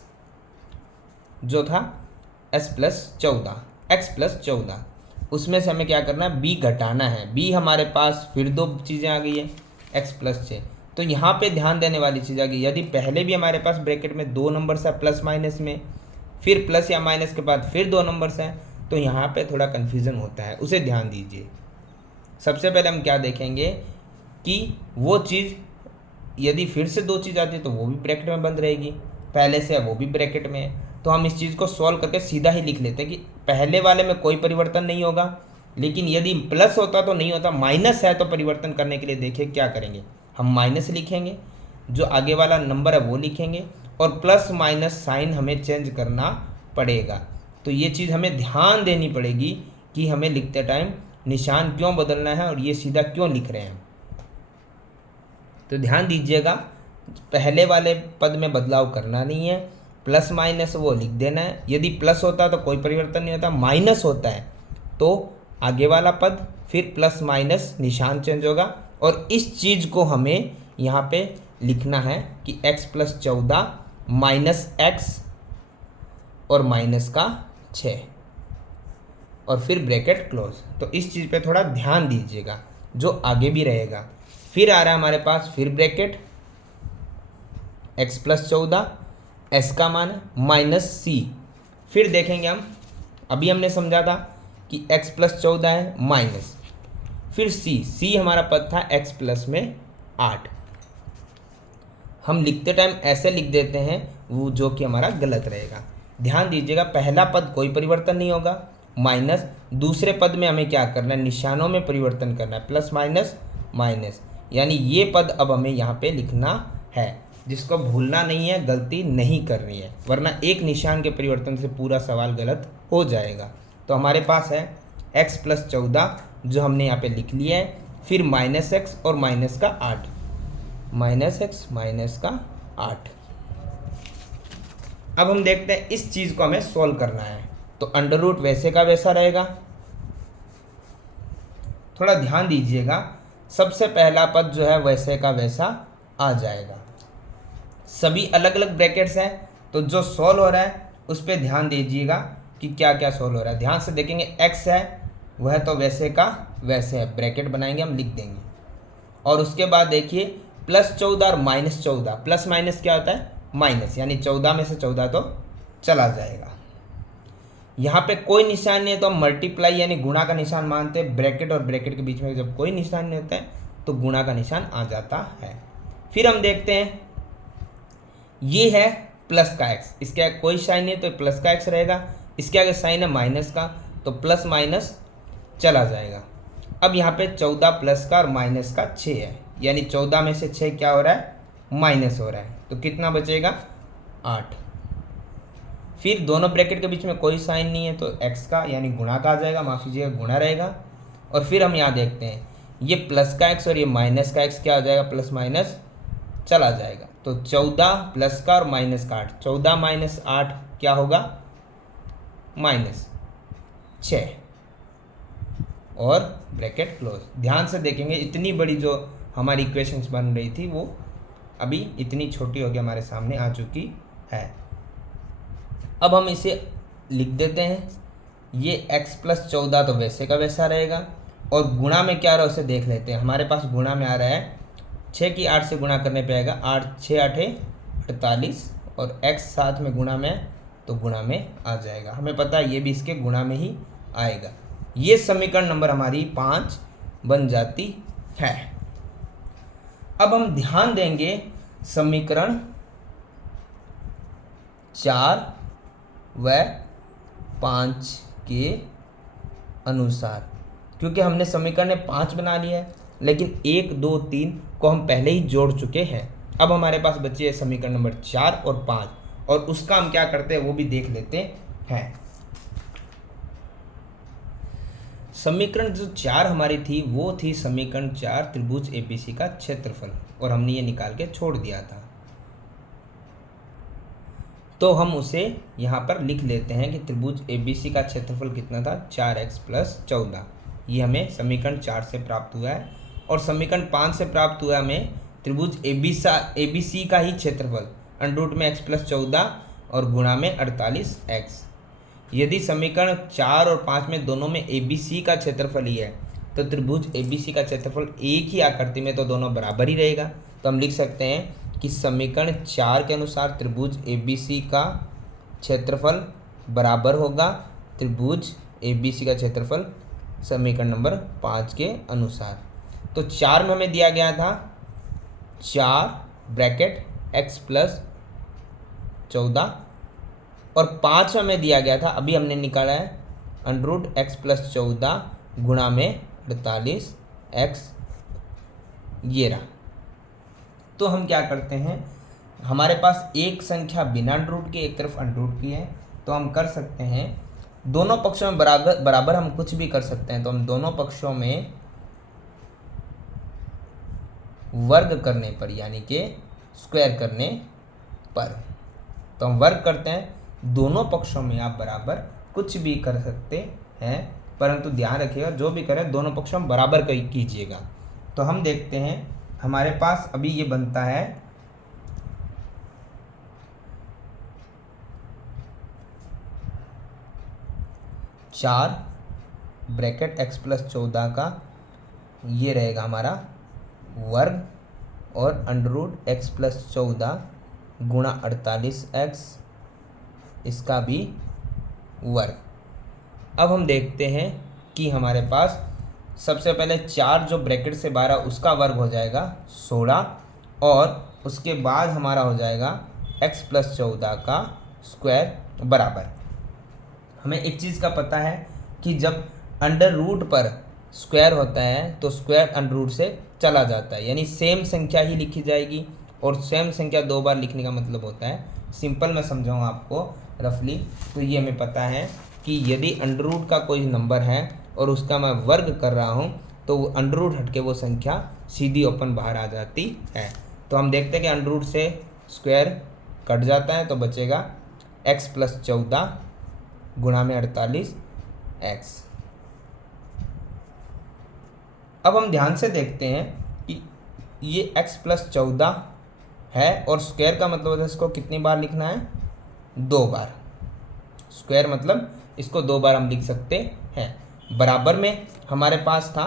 जो था x प्लस 14, उसमें से हमें क्या करना है, b घटाना है। b हमारे पास फिर दो चीज़ें आ गई है, x प्लस 6। तो यहाँ पे ध्यान देने वाली चीज़ आ गई, यदि पहले भी हमारे पास ब्रैकेट में 2 नंबर्स है प्लस माइनस में, फिर प्लस या माइनस के बाद फिर 2 नंबर्स हैं, तो यहाँ पे थोड़ा कन्फ्यूज़न होता है, उसे ध्यान दीजिए। सबसे पहले हम क्या देखेंगे कि वो चीज़ यदि फिर से 2 चीज़ आती है तो वो भी ब्रैकेट में बंद रहेगी, पहले से है वो भी ब्रैकेट में है। तो हम इस चीज़ को सॉल्व करके सीधा ही लिख लेते हैं कि पहले वाले में कोई परिवर्तन नहीं होगा, लेकिन यदि प्लस होता तो नहीं होता, माइनस है तो परिवर्तन करने के लिए देखिए क्या करेंगे, हम माइनस लिखेंगे, जो आगे वाला नंबर है वो लिखेंगे, और प्लस माइनस साइन हमें चेंज करना पड़ेगा। तो ये चीज़ हमें ध्यान देनी पड़ेगी कि हमें लिखते टाइम निशान क्यों बदलना है और ये सीधा क्यों लिख रहे हैं। तो ध्यान दीजिएगा, पहले वाले पद में बदलाव करना नहीं है, प्लस माइनस वो लिख देना है। यदि प्लस होता तो कोई परिवर्तन नहीं होता, माइनस होता है तो आगे वाला पद फिर प्लस माइनस निशान चेंज होगा। और इस चीज़ को हमें यहाँ पे लिखना है कि x प्लस 14 माइनस x और माइनस का 6 और फिर ब्रैकेट क्लोज। तो इस चीज़ पे थोड़ा ध्यान दीजिएगा, जो आगे भी रहेगा। फिर आ रहा है हमारे पास फिर ब्रैकेट, x प्लस 14, s का मान माइनस c। फिर देखेंगे हम, अभी हमने समझा था कि x प्लस 14 है माइनस, फिर c हमारा पद था x प्लस में 8। हम लिखते टाइम ऐसे लिख देते हैं वो, जो कि हमारा गलत रहेगा। ध्यान दीजिएगा, पहला पद कोई परिवर्तन नहीं होगा, माइनस। दूसरे पद में हमें क्या करना है, निशानों में परिवर्तन करना है, प्लस माइनस माइनस, यानी ये पद अब हमें यहाँ पे लिखना है, जिसको भूलना नहीं है, गलती नहीं करनी है, वरना एक निशान के परिवर्तन से पूरा सवाल गलत हो जाएगा। तो हमारे पास है x प्लस 14 जो हमने यहाँ पे लिख लिया है, फिर माइनस x और माइनस का 8, माइनस x माइनस का 8। अब हम देखते हैं इस चीज़ को हमें सॉल्व करना है, तो अंडर रूट वैसे का वैसा रहेगा। थोड़ा ध्यान दीजिएगा, सबसे पहला पद जो है वैसे का वैसा आ जाएगा। सभी अलग अलग ब्रैकेट्स हैं, तो जो सॉल्व हो रहा है उस पर ध्यान दीजिएगा कि क्या क्या सॉल्व हो रहा है। ध्यान से देखेंगे, x है वह तो वैसे का वैसे है, ब्रैकेट बनाएंगे हम, लिख देंगे। और उसके बाद देखिए प्लस 14 और माइनस 14, प्लस माइनस क्या होता है, माइनस, यानी 14 में से 14 तो चला जाएगा। यहाँ पे कोई निशान नहीं है तो हम मल्टीप्लाई यानी गुणा का निशान मानते हैं। ब्रैकेट और ब्रैकेट के बीच में जब कोई निशान नहीं होता है तो गुणा का निशान आ जाता है। फिर हम देखते हैं, ये है प्लस का x, इसके आगे कोई साइन नहीं तो प्लस का x रहेगा, इसके आगे साइन है माइनस का तो प्लस माइनस चला जाएगा। अब यहाँ पे 14 प्लस का और माइनस का 6 है, यानी 14 में से 6 क्या हो रहा है, माइनस हो रहा है, तो कितना बचेगा 8। फिर दोनों ब्रैकेट के बीच में कोई साइन नहीं है तो x का यानी गुणा का आ जाएगा, माफ़ कीजिएगा गुणा रहेगा। और फिर हम यहाँ देखते हैं, ये प्लस का x और ये माइनस का x क्या हो जाएगा, प्लस माइनस चला जाएगा। तो 14 प्लस का और माइनस का 8, 14 माइनस 8 क्या होगा, माइनस 6 और ब्रैकेट क्लोज। ध्यान से देखेंगे, इतनी बड़ी जो हमारी इक्वेशंस बन रही थी वो अभी इतनी छोटी होकर हमारे सामने आ चुकी है। अब हम इसे लिख देते हैं, ये x प्लस 14 तो वैसे का वैसा रहेगा, और गुणा में क्या आ रहा है उसे देख लेते हैं। हमारे पास गुणा में आ रहा है 6 की 8 से गुणा करने पे आएगा 8 6 8 48, और x साथ में गुणा में तो गुणा में आ जाएगा। हमें पता है ये भी इसके गुणा में ही आएगा। ये समीकरण नंबर हमारी 5 बन जाती है। अब हम ध्यान देंगे समीकरण 4 व 5 के अनुसार, क्योंकि हमने समीकरण 5 बना लिया है, लेकिन 1 2 3 को हम पहले ही जोड़ चुके हैं। अब हमारे पास बची है समीकरण नंबर 4 और 5, और उसका हम क्या करते हैं वो भी देख लेते हैं। समीकरण जो 4 हमारी थी वो थी समीकरण 4 त्रिभुज एबीसी का क्षेत्रफल, और हमने ये निकाल के छोड़ दिया था। तो हम उसे यहाँ पर लिख लेते हैं कि त्रिभुज एबीसी का क्षेत्रफल कितना था, 4x + 14। ये हमें समीकरण 4 से प्राप्त हुआ है। और समीकरण 5 से प्राप्त हुआ हमें त्रिभुज एबीसी का ही क्षेत्रफल √ में x + 14 और गुणा में 48x। यदि समीकरण 4 और 5 में दोनों में एबीसी का क्षेत्रफल ही है तो त्रिभुज एबीसी का क्षेत्रफल एक ही आकृति में तो दोनों बराबर ही रहेगा। तो हम लिख सकते हैं कि समीकरण 4 के अनुसार त्रिभुज एबीसी का क्षेत्रफल बराबर होगा त्रिभुज एबीसी का क्षेत्रफल समीकरण नंबर 5 के अनुसार। तो 4 में हमें दिया गया था 4 (x + 14) और 5 में हमें दिया गया था, अभी हमने निकाला है, √x + 14 गुणा में 48x। ये रहा। तो हम क्या करते हैं, हमारे पास एक संख्या बिना √ के एक तरफ √ की है, तो हम कर सकते हैं दोनों पक्षों में बराबर हम कुछ भी कर सकते हैं। तो हम दोनों पक्षों में वर्ग करने पर यानी कि स्क्वायर करने पर, तो हम वर्ग करते हैं। दोनों पक्षों में आप बराबर कुछ भी कर सकते हैं, परंतु ध्यान रखिएगा जो भी करें दोनों पक्षों में बराबर कीजिएगा। तो हम देखते हैं हमारे पास अभी ये बनता है 4 (x + 14) का ये रहेगा हमारा वर्ग और √x + 14 गुणा 48x, इसका भी वर्ग। अब हम देखते हैं कि हमारे पास सबसे पहले 4 जो ब्रैकेट से 12 उसका वर्ग हो जाएगा 16, और उसके बाद हमारा हो जाएगा x + 14 का स्क्वायर बराबर। हमें एक चीज़ का पता है कि जब √ पर स्क्वायर होता है तो स्क्वायर √ से चला जाता है, यानी सेम संख्या ही लिखी जाएगी। और सेम संख्या 2 बार लिखने का मतलब होता है, सिंपल मैं समझाऊंगा आपको रफली। तो ये हमें पता है कि यदि √ का कोई नंबर है और उसका मैं वर्ग कर रहा हूँ तो वो √ हट के वो संख्या सीधी ओपन बाहर आ जाती है। तो हम देखते हैं कि √ से स्क्वायर कट जाता है तो बचेगा x + 14 गुणा में 48x। अब हम ध्यान से देखते हैं कि ये x + 14 है और स्क्वायर का मतलब है इसको कितनी बार लिखना है, 2 बार। स्क्वायर मतलब इसको 2 बार हम लिख सकते हैं। बराबर में हमारे पास था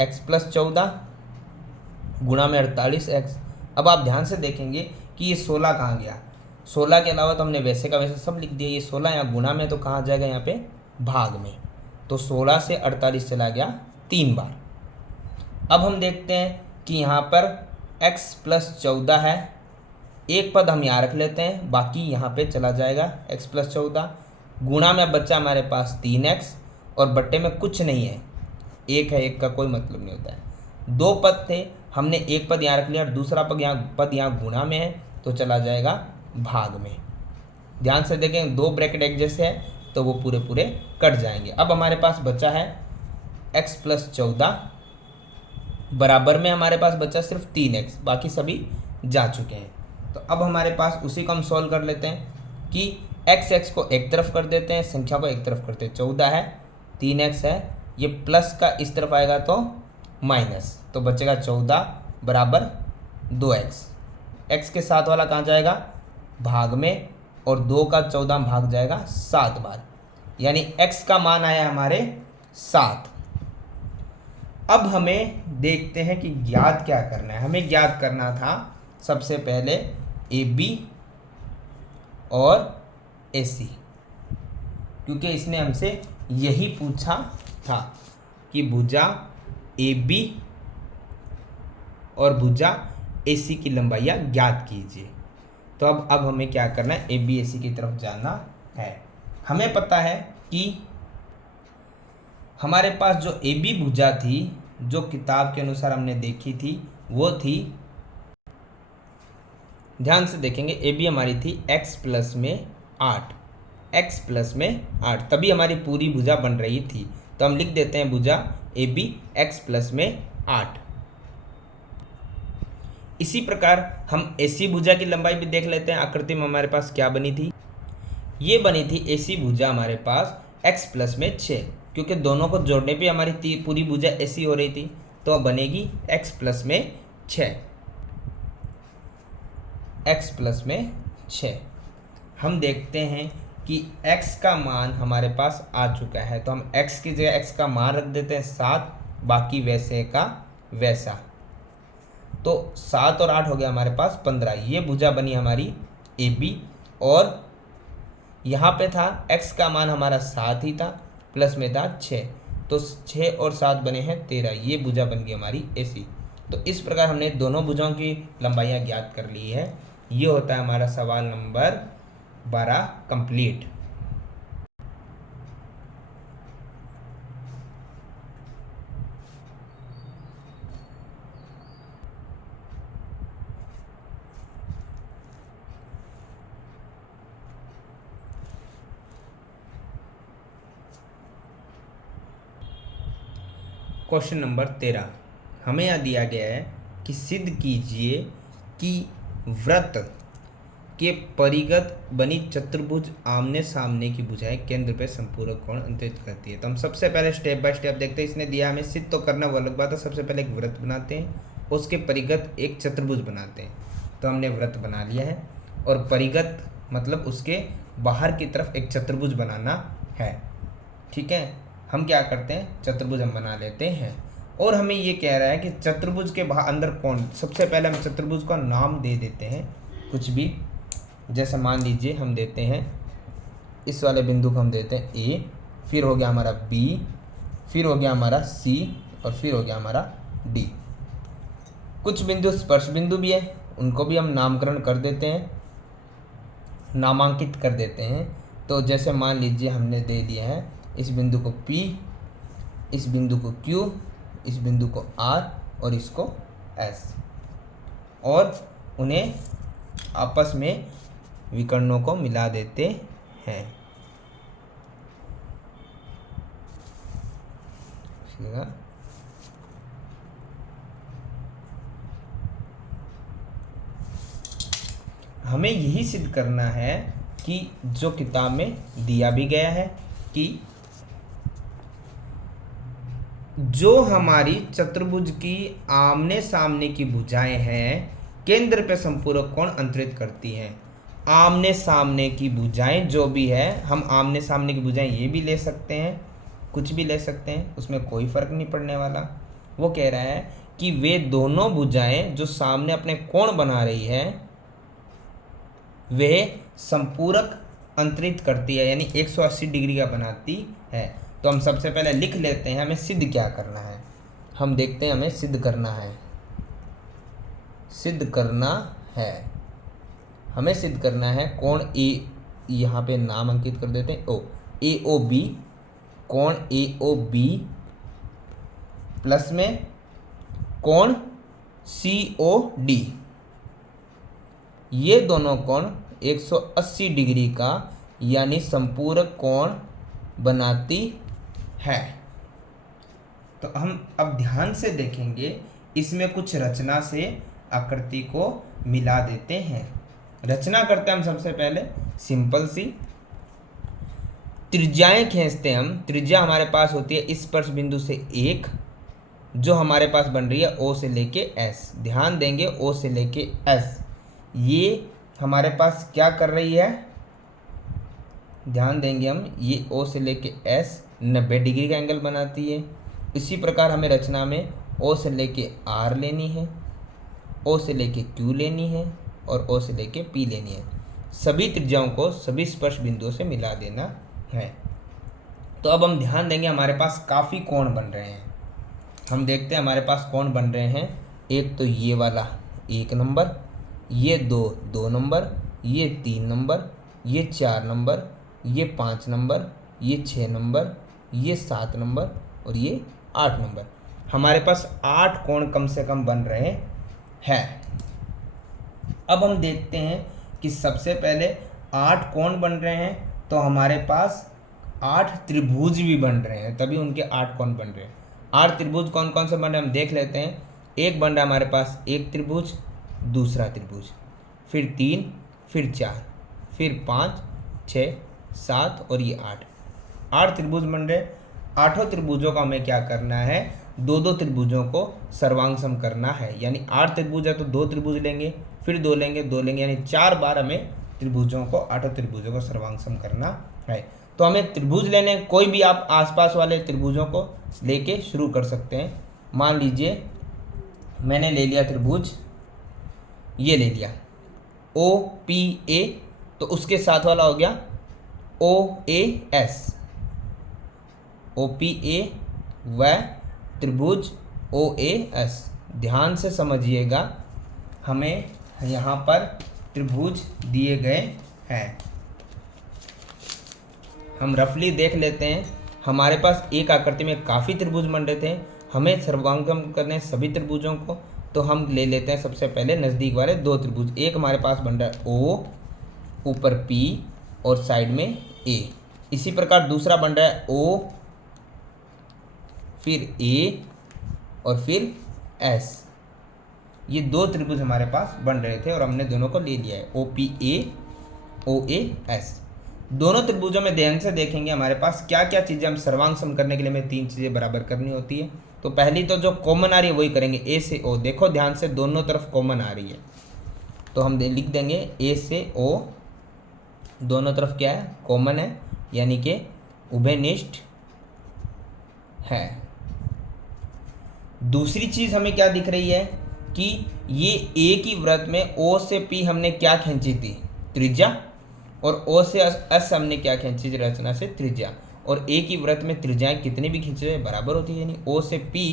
x + 14 गुणा में 48x। अब आप ध्यान से देखेंगे कि ये 16 कहाँ गया, 16 के अलावा तो हमने वैसे का वैसे सब लिख दिया। ये 16 यहाँ गुणा में तो कहाँ जाएगा, यहाँ पे भाग में। तो 16 से 48 चला गया 3 बार। अब हम देखते हैं कि यहाँ पर x + 14 है, एक पद हम यहाँ रख लेते हैं, बाकी यहाँ पे चला जाएगा x + 14 गुणा में। अब बच्चा हमारे पास 3x और बट्टे में कुछ नहीं है, एक है, एक का कोई मतलब नहीं होता है। 2 पद थे, हमने एक पद यहाँ रख लिया और दूसरा पद यहाँ गुणा में है तो चला जाएगा भाग में। ध्यान से देखें 2 ब्रैकेट एक जैसे है तो वो पूरे पूरे कट जाएंगे। अब हमारे पास बचा है x + 14, बराबर में हमारे पास बचा सिर्फ 3x, बाकी सभी जा चुके हैं। तो अब हमारे पास उसी को हम सॉल्व कर लेते हैं कि x को एक तरफ कर देते हैं, संख्या को एक तरफ करते हैं। 14 है, 3x है, ये प्लस का इस तरफ आएगा तो माइनस, तो बचेगा 14 बराबर 2x। x के साथ वाला कहाँ जाएगा, भाग में, और 2 का 14 भाग जाएगा 7 बार, यानी x का मान आया हमारे 7। अब हमें देखते हैं कि ज्ञात क्या करना है। हमें ज्ञात करना था सबसे पहले AB और AC, क्योंकि इसने हमसे यही पूछा था कि भुजा AB और भुजा AC की लंबाइयाँ ज्ञात कीजिए। तो अब हमें क्या करना है, AB AC की तरफ जाना है। हमें पता है कि हमारे पास जो AB भुजा थी, जो किताब के अनुसार हमने देखी थी, वो थी ध्यान से देखेंगे ए बी हमारी थी x प्लस में 8, x प्लस में 8, तभी हमारी पूरी भुजा बन रही थी। तो हम लिख देते हैं भुजा ए बी x प्लस में 8। इसी प्रकार हम एसी भुजा की लंबाई भी देख लेते हैं। आकृति में हमारे पास क्या बनी थी, ये बनी थी एसी भुजा हमारे पास x प्लस में 6, क्योंकि दोनों को जोड़ने पे हमारी पूरी भुजा ऐसी हो रही थी, तो बनेगी x प्लस में 6, x प्लस में 6। हम देखते हैं कि x का मान हमारे पास आ चुका है, तो हम x की जगह x का मान रख देते हैं 7, बाकी वैसे का वैसा। तो 7 और 8 हो गया हमारे पास 15। ये भुजा बनी हमारी ए बी, और यहाँ पे था x का मान हमारा 7 ही था, प्लस में था 6, तो 6 और 7 बने हैं 13। ये भुजा बन गई हमारी एसी। तो इस प्रकार हमने दोनों भुजाओं की लंबाइयाँ ज्ञात कर ली है। ये होता है हमारा सवाल नंबर 12 कंप्लीट। क्वेश्चन नंबर 13, हमें यहाँ दिया गया है कि सिद्ध कीजिए कि वृत्त के परिगत बनी चतुर्भुज आमने सामने की भुजाएं केंद्र पे संपूरक कोण अंतरित करती है। तो हम सबसे पहले स्टेप बाय स्टेप देखते हैं। इसने दिया हमें सिद्ध तो करना वो अलग बात है। सबसे पहले एक वृत्त बनाते हैं, उसके परिगत एक चतुर्भुज बनाते हैं। तो हमने वृत्त बना लिया है, और परिगत मतलब उसके बाहर की तरफ एक चतुर्भुज बनाना है। ठीक है, हम क्या करते हैं, चतुर्भुज हम बना लेते हैं। और हमें ये कह रहा है कि चतुर्भुज के बाहर अंदर कौन, सबसे पहले हम चतुर्भुज का नाम दे देते हैं कुछ भी। जैसे मान लीजिए हम देते हैं इस वाले बिंदु को हम देते हैं ए, फिर हो गया हमारा बी, फिर हो गया हमारा सी, और फिर हो गया हमारा डी। कुछ बिंदु स्पर्श बिंदु भी है, उनको भी हम नामकरण कर देते हैं, नामांकित कर देते हैं। तो जैसे मान लीजिए हमने दे दिया है इस बिंदु को P, इस बिंदु को Q, इस बिंदु को R और इसको S, और उन्हें आपस में विकर्णों को मिला देते हैं। हमें यही सिद्ध करना है कि जो किताब में दिया भी गया है कि जो हमारी चतुर्भुज की आमने सामने की भुजाएं हैं केंद्र पे संपूरक कोण अंतरित करती हैं। आमने सामने की भुजाएं जो भी है, हम आमने सामने की भुजाएं ये भी ले सकते हैं, कुछ भी ले सकते हैं, उसमें कोई फर्क नहीं पड़ने वाला। वो कह रहा है कि वे दोनों भुजाएं जो सामने अपने कोण बना रही है वे संपूरक अंतरित करती है, यानी 180 डिग्री का बनाती है। तो हम सबसे पहले लिख लेते हैं हमें सिद्ध क्या करना है। हम देखते हैं हमें सिद्ध करना है, सिद्ध करना है, हमें सिद्ध करना है कोण ए, यहाँ पे नाम अंकित कर देते हैं ओ, ए ओ बी, कोण ए ओ बी प्लस में कोण सी ओ डी, ये दोनों कोण 180 डिग्री का यानी संपूरक कोण बनाती है। तो हम अब ध्यान से देखेंगे, इसमें कुछ रचना से आकृति को मिला देते हैं। रचना करते हैं हम सबसे पहले सिंपल सी, त्रिज्याएं खींचते हैं हम। त्रिज्या हमारे पास होती है स्पर्श बिंदु से 1, जो हमारे पास बन रही है O से लेके S। ध्यान देंगे O से लेके S, ये हमारे पास क्या कर रही है, ध्यान देंगे हम, ये O से लेके S 90 डिग्री का एंगल बनाती है। इसी प्रकार हमें रचना में O से लेके R लेनी है, O से लेके Q लेनी है, और O से लेके P लेनी है। सभी त्रिज्याओं को सभी स्पर्श बिंदुओं से मिला देना है। तो अब हम ध्यान देंगे, हमारे पास काफ़ी कोण बन रहे हैं। हम देखते हैं हमारे पास कोण बन रहे हैं। एक तो ये वाला 1 नंबर, ये 2 नंबर, ये 3 नंबर, ये 4 नंबर, ये 5 नंबर, ये 6 नंबर, ये 7 नंबर और ये 8 नंबर। हमारे पास 8 कोण कम से कम बन रहे हैं। अब हम देखते हैं कि सबसे पहले 8 कोण बन रहे हैं, तो हमारे पास 8 त्रिभुज भी बन रहे हैं, तभी उनके 8 कोण बन रहे हैं। 8 त्रिभुज कौन कौन से बन रहे हैं हम देख लेते हैं। एक बन रहा है हमारे पास एक त्रिभुज, दूसरा त्रिभुज, फिर 3, फिर 4, फिर 5, 6, 7 और ये 8 त्रिभुज बन रहे। 8 त्रिभुजों का हमें क्या करना है, 2 त्रिभुजों को सर्वांग करना है। यानी 8 त्रिभुज है तो 2 त्रिभुज लेंगे, फिर 2 लेंगे, 2 लेंगे, यानी 4 बार हमें त्रिभुजों को 8 त्रिभुजों को सर्वांग करना है। तो हमें त्रिभुज लेने, कोई भी आप आसपास वाले त्रिभुजों को लेके शुरू कर सकते हैं। मान लीजिए मैंने ले लिया त्रिभुज, ये ले लिया OPA, तो उसके साथ वाला हो गया OAS, OPA व त्रिभुज OAS। ध्यान से समझिएगा, हमें यहाँ पर त्रिभुज दिए गए हैं। हम रफली देख लेते हैं। हमारे पास एक आकृति में काफ़ी त्रिभुज बन रहे थे, हमें सर्वांगम करने सभी त्रिभुजों को, तो हम ले लेते हैं सबसे पहले नज़दीक वाले 2 त्रिभुज। एक हमारे पास बन रहा है O, ऊपर P और साइड में A। इसी प्रकार दूसरा बन रहा है O, फिर A और फिर S। ये 2 त्रिभुज हमारे पास बन रहे थे और हमने दोनों को ले लिया है, OPA OAS। दोनों त्रिभुजों में ध्यान से देखेंगे हमारे पास क्या क्या चीज़ें, हम सर्वांग सम करने के लिए हमें 3 चीज़ें बराबर करनी होती है। तो पहली तो जो कॉमन आ रही है वही करेंगे, A से O। देखो ध्यान से, दोनों तरफ कॉमन आ रही है, तो हम लिख देंगे A से O, दोनों तरफ क्या है, कॉमन है, यानी कि उभयनिष्ठ है। दूसरी चीज़ हमें क्या दिख रही है कि ये एक ही वृत्त में O से P हमने क्या खींची थी, त्रिज्या, और O से S हमने क्या खींची थी, रचना से त्रिज्या। और एक ही वृत्त में त्रिज्याएं कितनी भी खींची जाए बराबर होती है, यानी O से P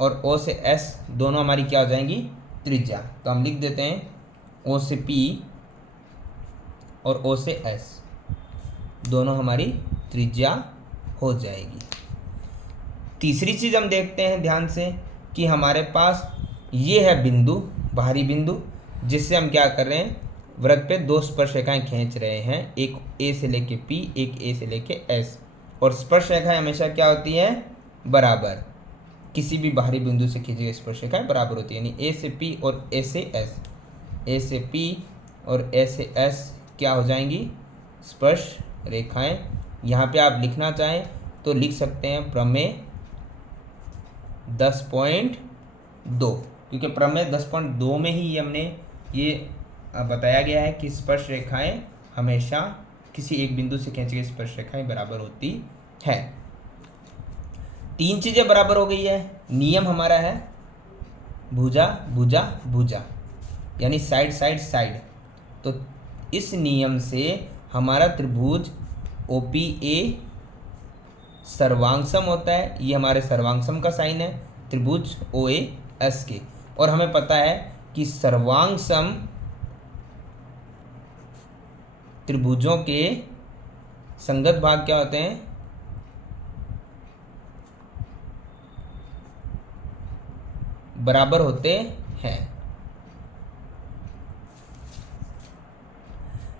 और O से S दोनों हमारी क्या हो जाएंगी, त्रिज्या। तो हम लिख देते हैं O से P और O से S दोनों हमारी त्रिज्या हो जाएगी। तीसरी चीज़ हम देखते हैं ध्यान से कि हमारे पास ये है बिंदु, बाहरी बिंदु, जिससे हम क्या कर रहे हैं, वृत्त पे 2 स्पर्शरेखाएं खींच रहे हैं, एक A से लेके P, एक A से लेके S। और स्पर्शरेखाएं हमेशा क्या होती हैं, बराबर। किसी भी बाहरी बिंदु से खींची गई स्पर्शरेखाएं बराबर होती है, यानी A से P और A से S, A से P और A से S क्या हो जाएंगी, स्पर्श रेखाएं। यहाँ पे आप लिखना चाहें तो लिख सकते हैं प्रमेय 10.2, क्योंकि प्रमेय 10.2 में ही हमने ये बताया गया है कि स्पर्श रेखाएं हमेशा किसी एक बिंदु से खींची गई स्पर्श रेखाएं बराबर होती है। 3 चीज़ें बराबर हो गई है। नियम हमारा है भुजा भुजा भुजा, यानी साइड साइड साइड। तो इस नियम से हमारा त्रिभुज OPA सर्वांगसम होता है, ये हमारे सर्वांगसम का साइन है त्रिभुज OAS के। और हमें पता है कि सर्वांगसम त्रिभुजों के संगत भाग क्या होते हैं, बराबर होते हैं।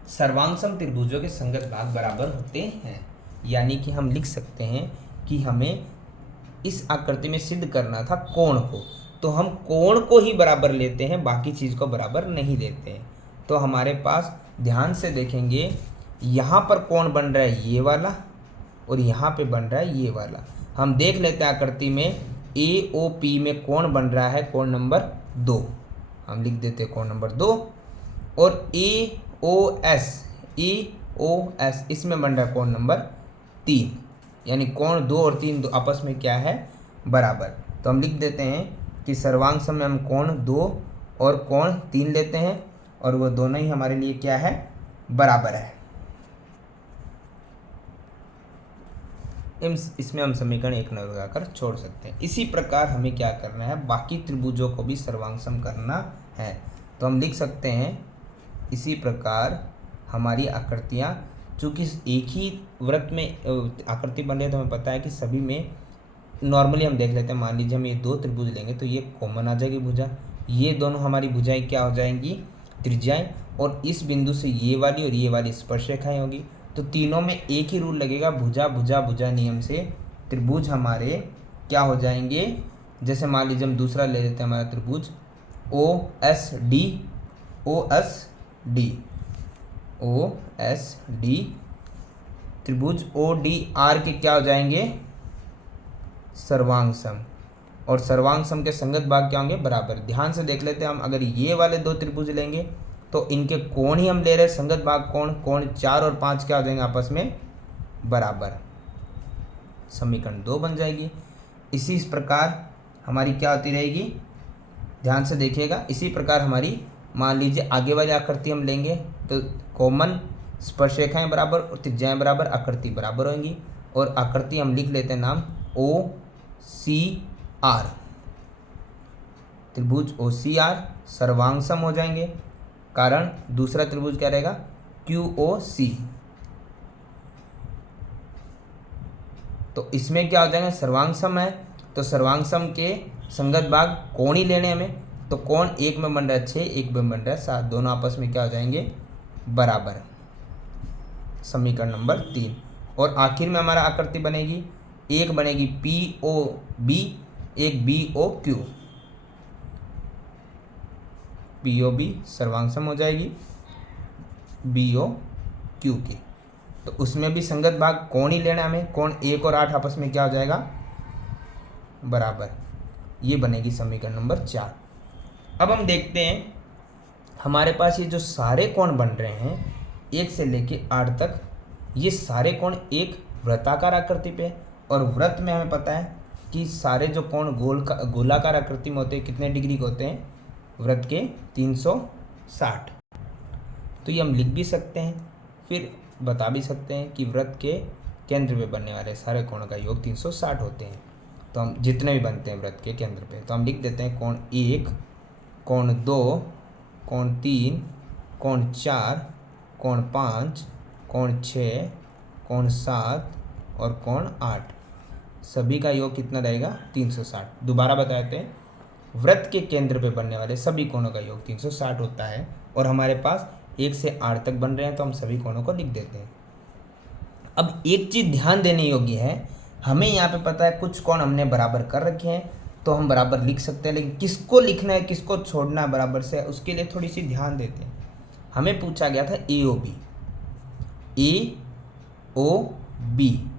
सर्वांगसम त्रिभुजों के संगत भाग बराबर होते हैं, यानी कि हम लिख सकते हैं कि हमें इस आकृति में सिद्ध करना था कोण को, तो हम कोण को ही बराबर लेते हैं, बाकी चीज़ को बराबर नहीं लेते हैं। तो हमारे पास ध्यान से देखेंगे, यहाँ पर कोण बन रहा है ये वाला और यहाँ पे बन रहा है ये वाला। हम देख लेते हैं आकृति में AOP में कोण बन रहा है कोण नंबर 2, हम लिख देते हैं कोण नंबर 2। और EOS इसमें बन रहा है कोण नंबर 3, यानी कोण 2 और 3 आपस में क्या है, बराबर। तो हम लिख देते हैं कि सर्वांगसम में हम कोण 2 और कोण 3 लेते हैं, और वो दोनों ही हमारे लिए क्या है, बराबर है। इसमें हम समीकरण 1 नंबर लगाकर छोड़ सकते हैं। इसी प्रकार हमें क्या करना है, बाकी त्रिभुजों को भी सर्वांगसम करना है। तो हम लिख सकते हैं इसी प्रकार हमारी आकृतियाँ, चूँकि एक ही वृत्त में आकृति बन रही है, तो हमें पता है कि सभी में नॉर्मली हम देख लेते हैं। मान लीजिए हम ये 2 त्रिभुज लेंगे तो ये कॉमन आ जाएगी भुजा, ये दोनों हमारी भुजाएं क्या हो जाएंगी, त्रिज्याएं, और इस बिंदु से ये वाली और ये वाली स्पर्शरेखाएं होगी। तो तीनों में एक ही रूल लगेगा, भुजा भुजा भुजा नियम से त्रिभुज हमारे क्या हो जाएंगे। जैसे मान लीजिए हम दूसरा ले लेते हैं हमारा त्रिभुज OSD, त्रिभुज ODR के क्या हो जाएंगे, सर्वांग सम, और सर्वांग सम के संगत भाग क्या होंगे, बराबर। ध्यान से देख लेते हैं हम, अगर ये वाले दो त्रिभुज लेंगे तो इनके कोण ही हम ले रहे हैं, संगत भाग कोण 4 और 5 क्या हो जाएंगे आपस में बराबर, समीकरण 2 बन जाएगी। इसी प्रकार हमारी क्या होती रहेगी, ध्यान से देखिएगा, इसी प्रकार हमारी मान लीजिए आगे वाली आकृति हम लेंगे तो कॉमन स्पर्शरेखाएं बराबर और त्रिज्याएं बराबर, आकृति बराबर होंगी, और आकृति हम लिख लेते हैं नाम OCR, त्रिभुज OCR सर्वांग सम हो जाएंगे, कारण दूसरा त्रिभुज क्या रहेगा QOC। तो इसमें क्या हो जाएगा, सर्वांग सम है तो सर्वांग सम के संगत भाग कोण ही लेने हमें, तो कोण एक में बन रहा है 6, एक में बन रहा है 7, दोनों आपस में क्या हो जाएंगे बराबर, समीकरण नंबर 3। और आखिर में हमारा आकृति बनेगी, एक बनेगी POB, एक BOQ, POB सर्वांग सम हो जाएगी BOQ की। तो उसमें भी संगत भाग कोण ही लेना हमें, कोण 1 और 8 आपस में क्या हो जाएगा बराबर, ये बनेगी समीकरण नंबर 4। अब हम देखते हैं हमारे पास ये जो सारे कोण बन रहे हैं 1 से लेके 8 तक, ये सारे कोण एक वृत्ताकार आकृति पे, और वृत्त में हमें पता है कि सारे जो कोण गोलाकार आकृति में होते हैं कितने डिग्री के होते हैं, वृत्त के 360। तो ये हम लिख भी सकते हैं, फिर बता भी सकते हैं कि वृत्त के केंद्र पे बनने वाले सारे कोणों का योग 360 होते हैं। तो हम जितने भी बनते हैं वृत्त के केंद्र पे, तो हम लिख देते हैं कोण 1, कोण 2, कोण 3, कोण 4, कोण 5, कोण 6, कोण 7 और कोण 8, सभी का योग कितना रहेगा 360। दोबारा बता देते हैं, वृत्त के केंद्र पे बनने वाले सभी कोणों का योग 360 होता है, और हमारे पास 1 से 8 तक बन रहे हैं तो हम सभी कोणों को लिख देते हैं। अब एक चीज़ ध्यान देने योग्य है, हमें यहाँ पे पता है कुछ कोण हमने बराबर कर रखे हैं तो हम बराबर लिख सकते हैं, लेकिन किसको लिखना है किसको छोड़ना है बराबर से, उसके लिए थोड़ी सी ध्यान देते हैं। हमें पूछा गया था AOB,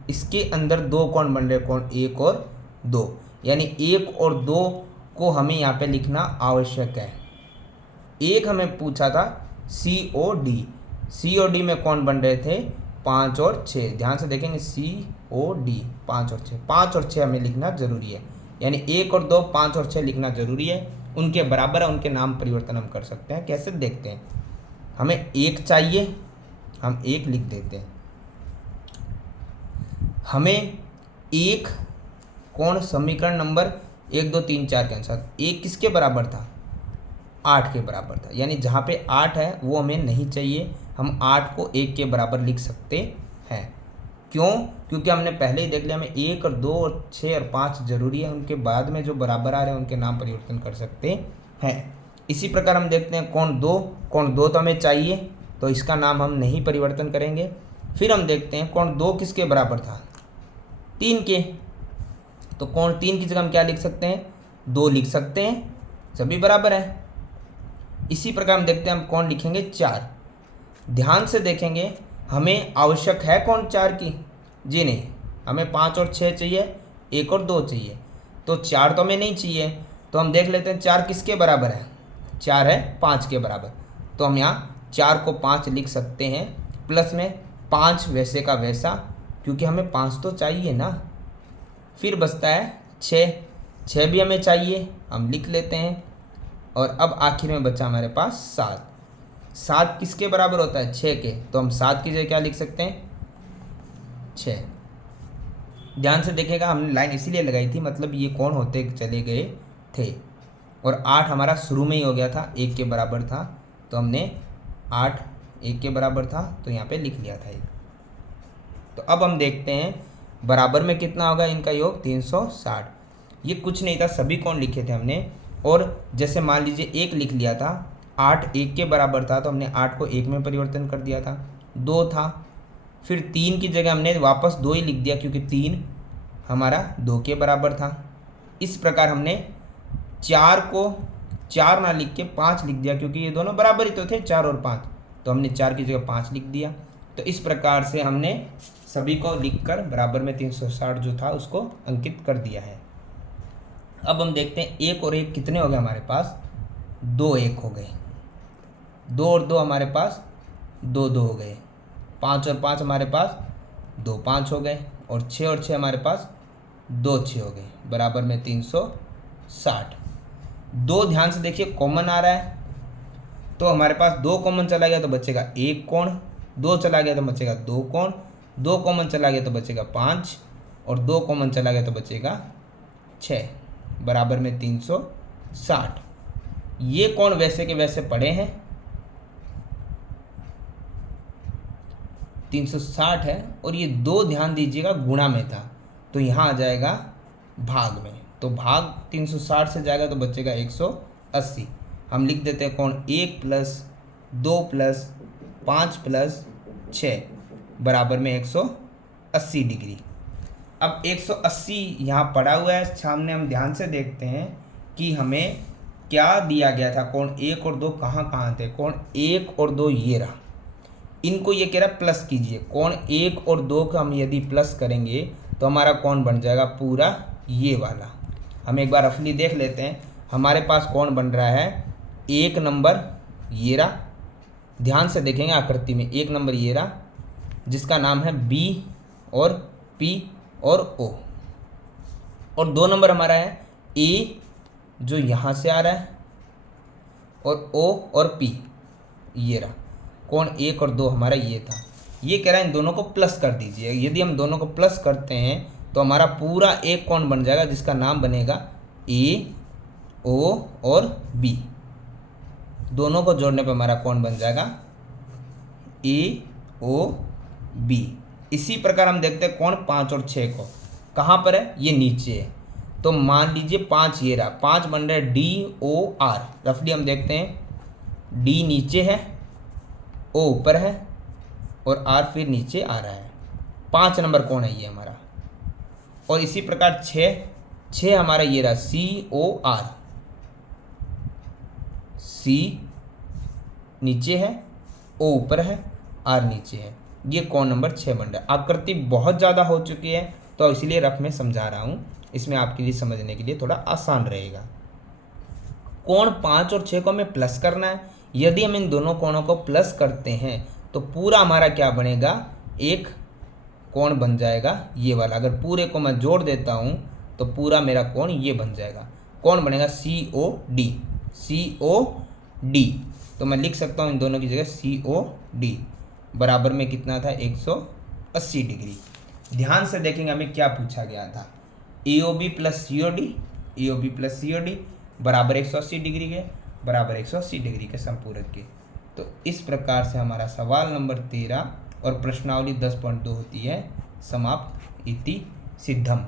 इसके अंदर दो कोण बन रहे, कोण 1 और 2, यानी 1 और 2 को हमें यहाँ पे लिखना आवश्यक है। एक हमें पूछा था COD में कोण बन रहे थे 5 और 6, ध्यान से देखेंगे COD 5 और 6, 5 और 6 हमें लिखना जरूरी है, यानी 1 और 2, 5 और 6 लिखना जरूरी है, उनके बराबर है, उनके नाम परिवर्तन हम कर सकते हैं। कैसे देखते हैं, हमें 1 चाहिए, हम 1 लिख देते हैं। हमें एक कोण समीकरण नंबर 1 2 3 4 के अनुसार 1 किसके बराबर था, 8 के बराबर था, यानी जहाँ पे 8 है वो हमें नहीं चाहिए, हम 8 को 1 के बराबर लिख सकते हैं। क्यों, क्योंकि हमने पहले ही देख लिया हमें 1 और 2 और 6 और 5 जरूरी है, उनके बाद में जो बराबर आ रहे हैं उनके नाम परिवर्तन कर सकते हैं। इसी प्रकार हम देखते हैं कोण 2 तो हमें चाहिए तो इसका नाम हम नहीं परिवर्तन करेंगे। फिर हम देखते हैं कोण 2 किसके बराबर था, 3 के, तो कोण 3 की जगह हम क्या लिख सकते हैं, 2 लिख सकते हैं, सभी बराबर है। इसी प्रकार हम देखते हैं हम कोण लिखेंगे 4, ध्यान से देखेंगे हमें आवश्यक है कोण 4 की, जी नहीं, हमें 5 और 6 चाहिए, 1 और 2 चाहिए, तो 4 तो हमें नहीं चाहिए, तो हम देख लेते हैं 4 किसके बराबर है, 4 है 5 के बराबर, तो हम यहाँ 4 को 5 लिख सकते हैं, प्लस में 5 वैसे का वैसा, क्योंकि हमें 5 तो चाहिए ना। फिर बचता है 6 भी हमें चाहिए, हम लिख लेते हैं, और अब आखिर में बचा हमारे पास 7 किसके बराबर होता है, 6 के, तो हम 7 की जगह क्या लिख सकते हैं, 6। ध्यान से देखिएगा हमने लाइन इसीलिए लगाई थी, मतलब ये कोण होते चले गए थे, और 8 हमारा शुरू में ही हो गया था, 1 के बराबर था, तो हमने 8 1 के बराबर था तो यहाँ पे लिख लिया था 1। तो अब हम देखते हैं बराबर में कितना होगा इनका योग 360। ये कुछ नहीं था, सभी कोण लिखे थे हमने, और जैसे मान लीजिए 1 लिख लिया था 8 1 के बराबर था तो हमने 8 को 1 में परिवर्तन कर दिया था। 2 था, फिर 3 की जगह हमने वापस 2 ही लिख दिया क्योंकि 3 हमारा 2 के बराबर था। इस प्रकार हमने 4 को 4 ना लिख के 5 लिख दिया क्योंकि ये दोनों बराबर ही तो थे, 4 और 5, तो हमने 4 की जगह 5 लिख दिया। तो इस प्रकार से हमने सभी को लिखकर बराबर में 360 जो था उसको अंकित कर दिया है। अब हम देखते हैं 1 और 1 कितने हो गए हमारे पास, 2 1 हो गए, 2 और 2 हमारे पास 2 2 हो गए, 5 और 5 हमारे पास 2 5 हो गए, और 6 और 6 हमारे पास 2 6 हो गए, बराबर में 360। 2 ध्यान से देखिए कॉमन आ रहा है, तो हमारे पास 2 कॉमन चला गया तो बचेगा 1 कोण, 2 चला गया तो बचेगा 2 कोण, 2 कॉमन चला गया तो बचेगा 5, और 2 कॉमन चला गया तो बचेगा 6, बराबर में 360। ये कोण वैसे के वैसे पड़े हैं, 360 है, और ये 2 ध्यान दीजिएगा गुणा में था तो यहाँ आ जाएगा भाग में, तो भाग 360 से जाएगा तो बचेगा 180। हम लिख देते हैं कोण 1 + 2 + 5 + 6 बराबर में 180 डिग्री। अब 180 यहाँ पड़ा हुआ है सामने, हम ध्यान से देखते हैं कि हमें क्या दिया गया था। कोण 1 और 2 कहाँ थे, कोण 1 और 2 ये रहा, इनको ये कह रहा प्लस कीजिए। कोण 1 और 2 का हम यदि प्लस करेंगे तो हमारा कोण बन जाएगा पूरा ये वाला। हम एक बार रफली देख लेते हैं, हमारे पास कोण बन रहा है 1 नंबर ये रहा, ध्यान से देखेंगे आकृति में 1 नंबर ये रहा जिसका नाम है B और P और O, और 2 नंबर हमारा है A जो यहाँ से आ रहा है, और O और P ये रहा। कोण 1 और 2 हमारा ये था, ये कह रहा है इन दोनों को प्लस कर दीजिए। यदि हम दोनों को प्लस करते हैं तो हमारा पूरा एक कोण बन जाएगा जिसका नाम बनेगा A O और B। दोनों को जोड़ने पर हमारा कोण बन जाएगा A O B। इसी प्रकार हम देखते हैं कोण 5 और 6 को, कहाँ पर है, ये नीचे है, तो मान लीजिए 5 ये रहा, 5 बन रहा है D O R। रफली हम देखते हैं D नीचे है, O ऊपर है, और R फिर नीचे आ रहा है। 5 नंबर कोण है ये हमारा। और इसी प्रकार 6 हमारा ये रहा COR, C नीचे है, O ऊपर है, R नीचे है, ये कोण नंबर 6 बन रहा है। आकृति बहुत ज़्यादा हो चुकी है तो इसलिए रफ में समझा रहा हूँ, इसमें आपके लिए समझने के लिए थोड़ा आसान रहेगा। कोण 5 और 6 को हमें प्लस करना है। यदि हम इन दोनों कोणों को प्लस करते हैं तो पूरा हमारा क्या बनेगा, एक कोण बन जाएगा ये वाला। अगर पूरे को मैं जोड़ देता हूँ तो पूरा मेरा कोण ये बन जाएगा, कोण बनेगा COD। COD तो मैं लिख सकता हूँ इन दोनों की जगह COD बराबर में कितना था, 180 डिग्री। ध्यान से देखेंगे हमें क्या पूछा गया था, AOB + COD, AOB + COD बराबर 180 डिग्री के, बराबर 180 डिग्री के संपूरक के। तो इस प्रकार से हमारा सवाल नंबर 13 और प्रश्नावली 10.2 होती है समाप्त। इति सिद्धम।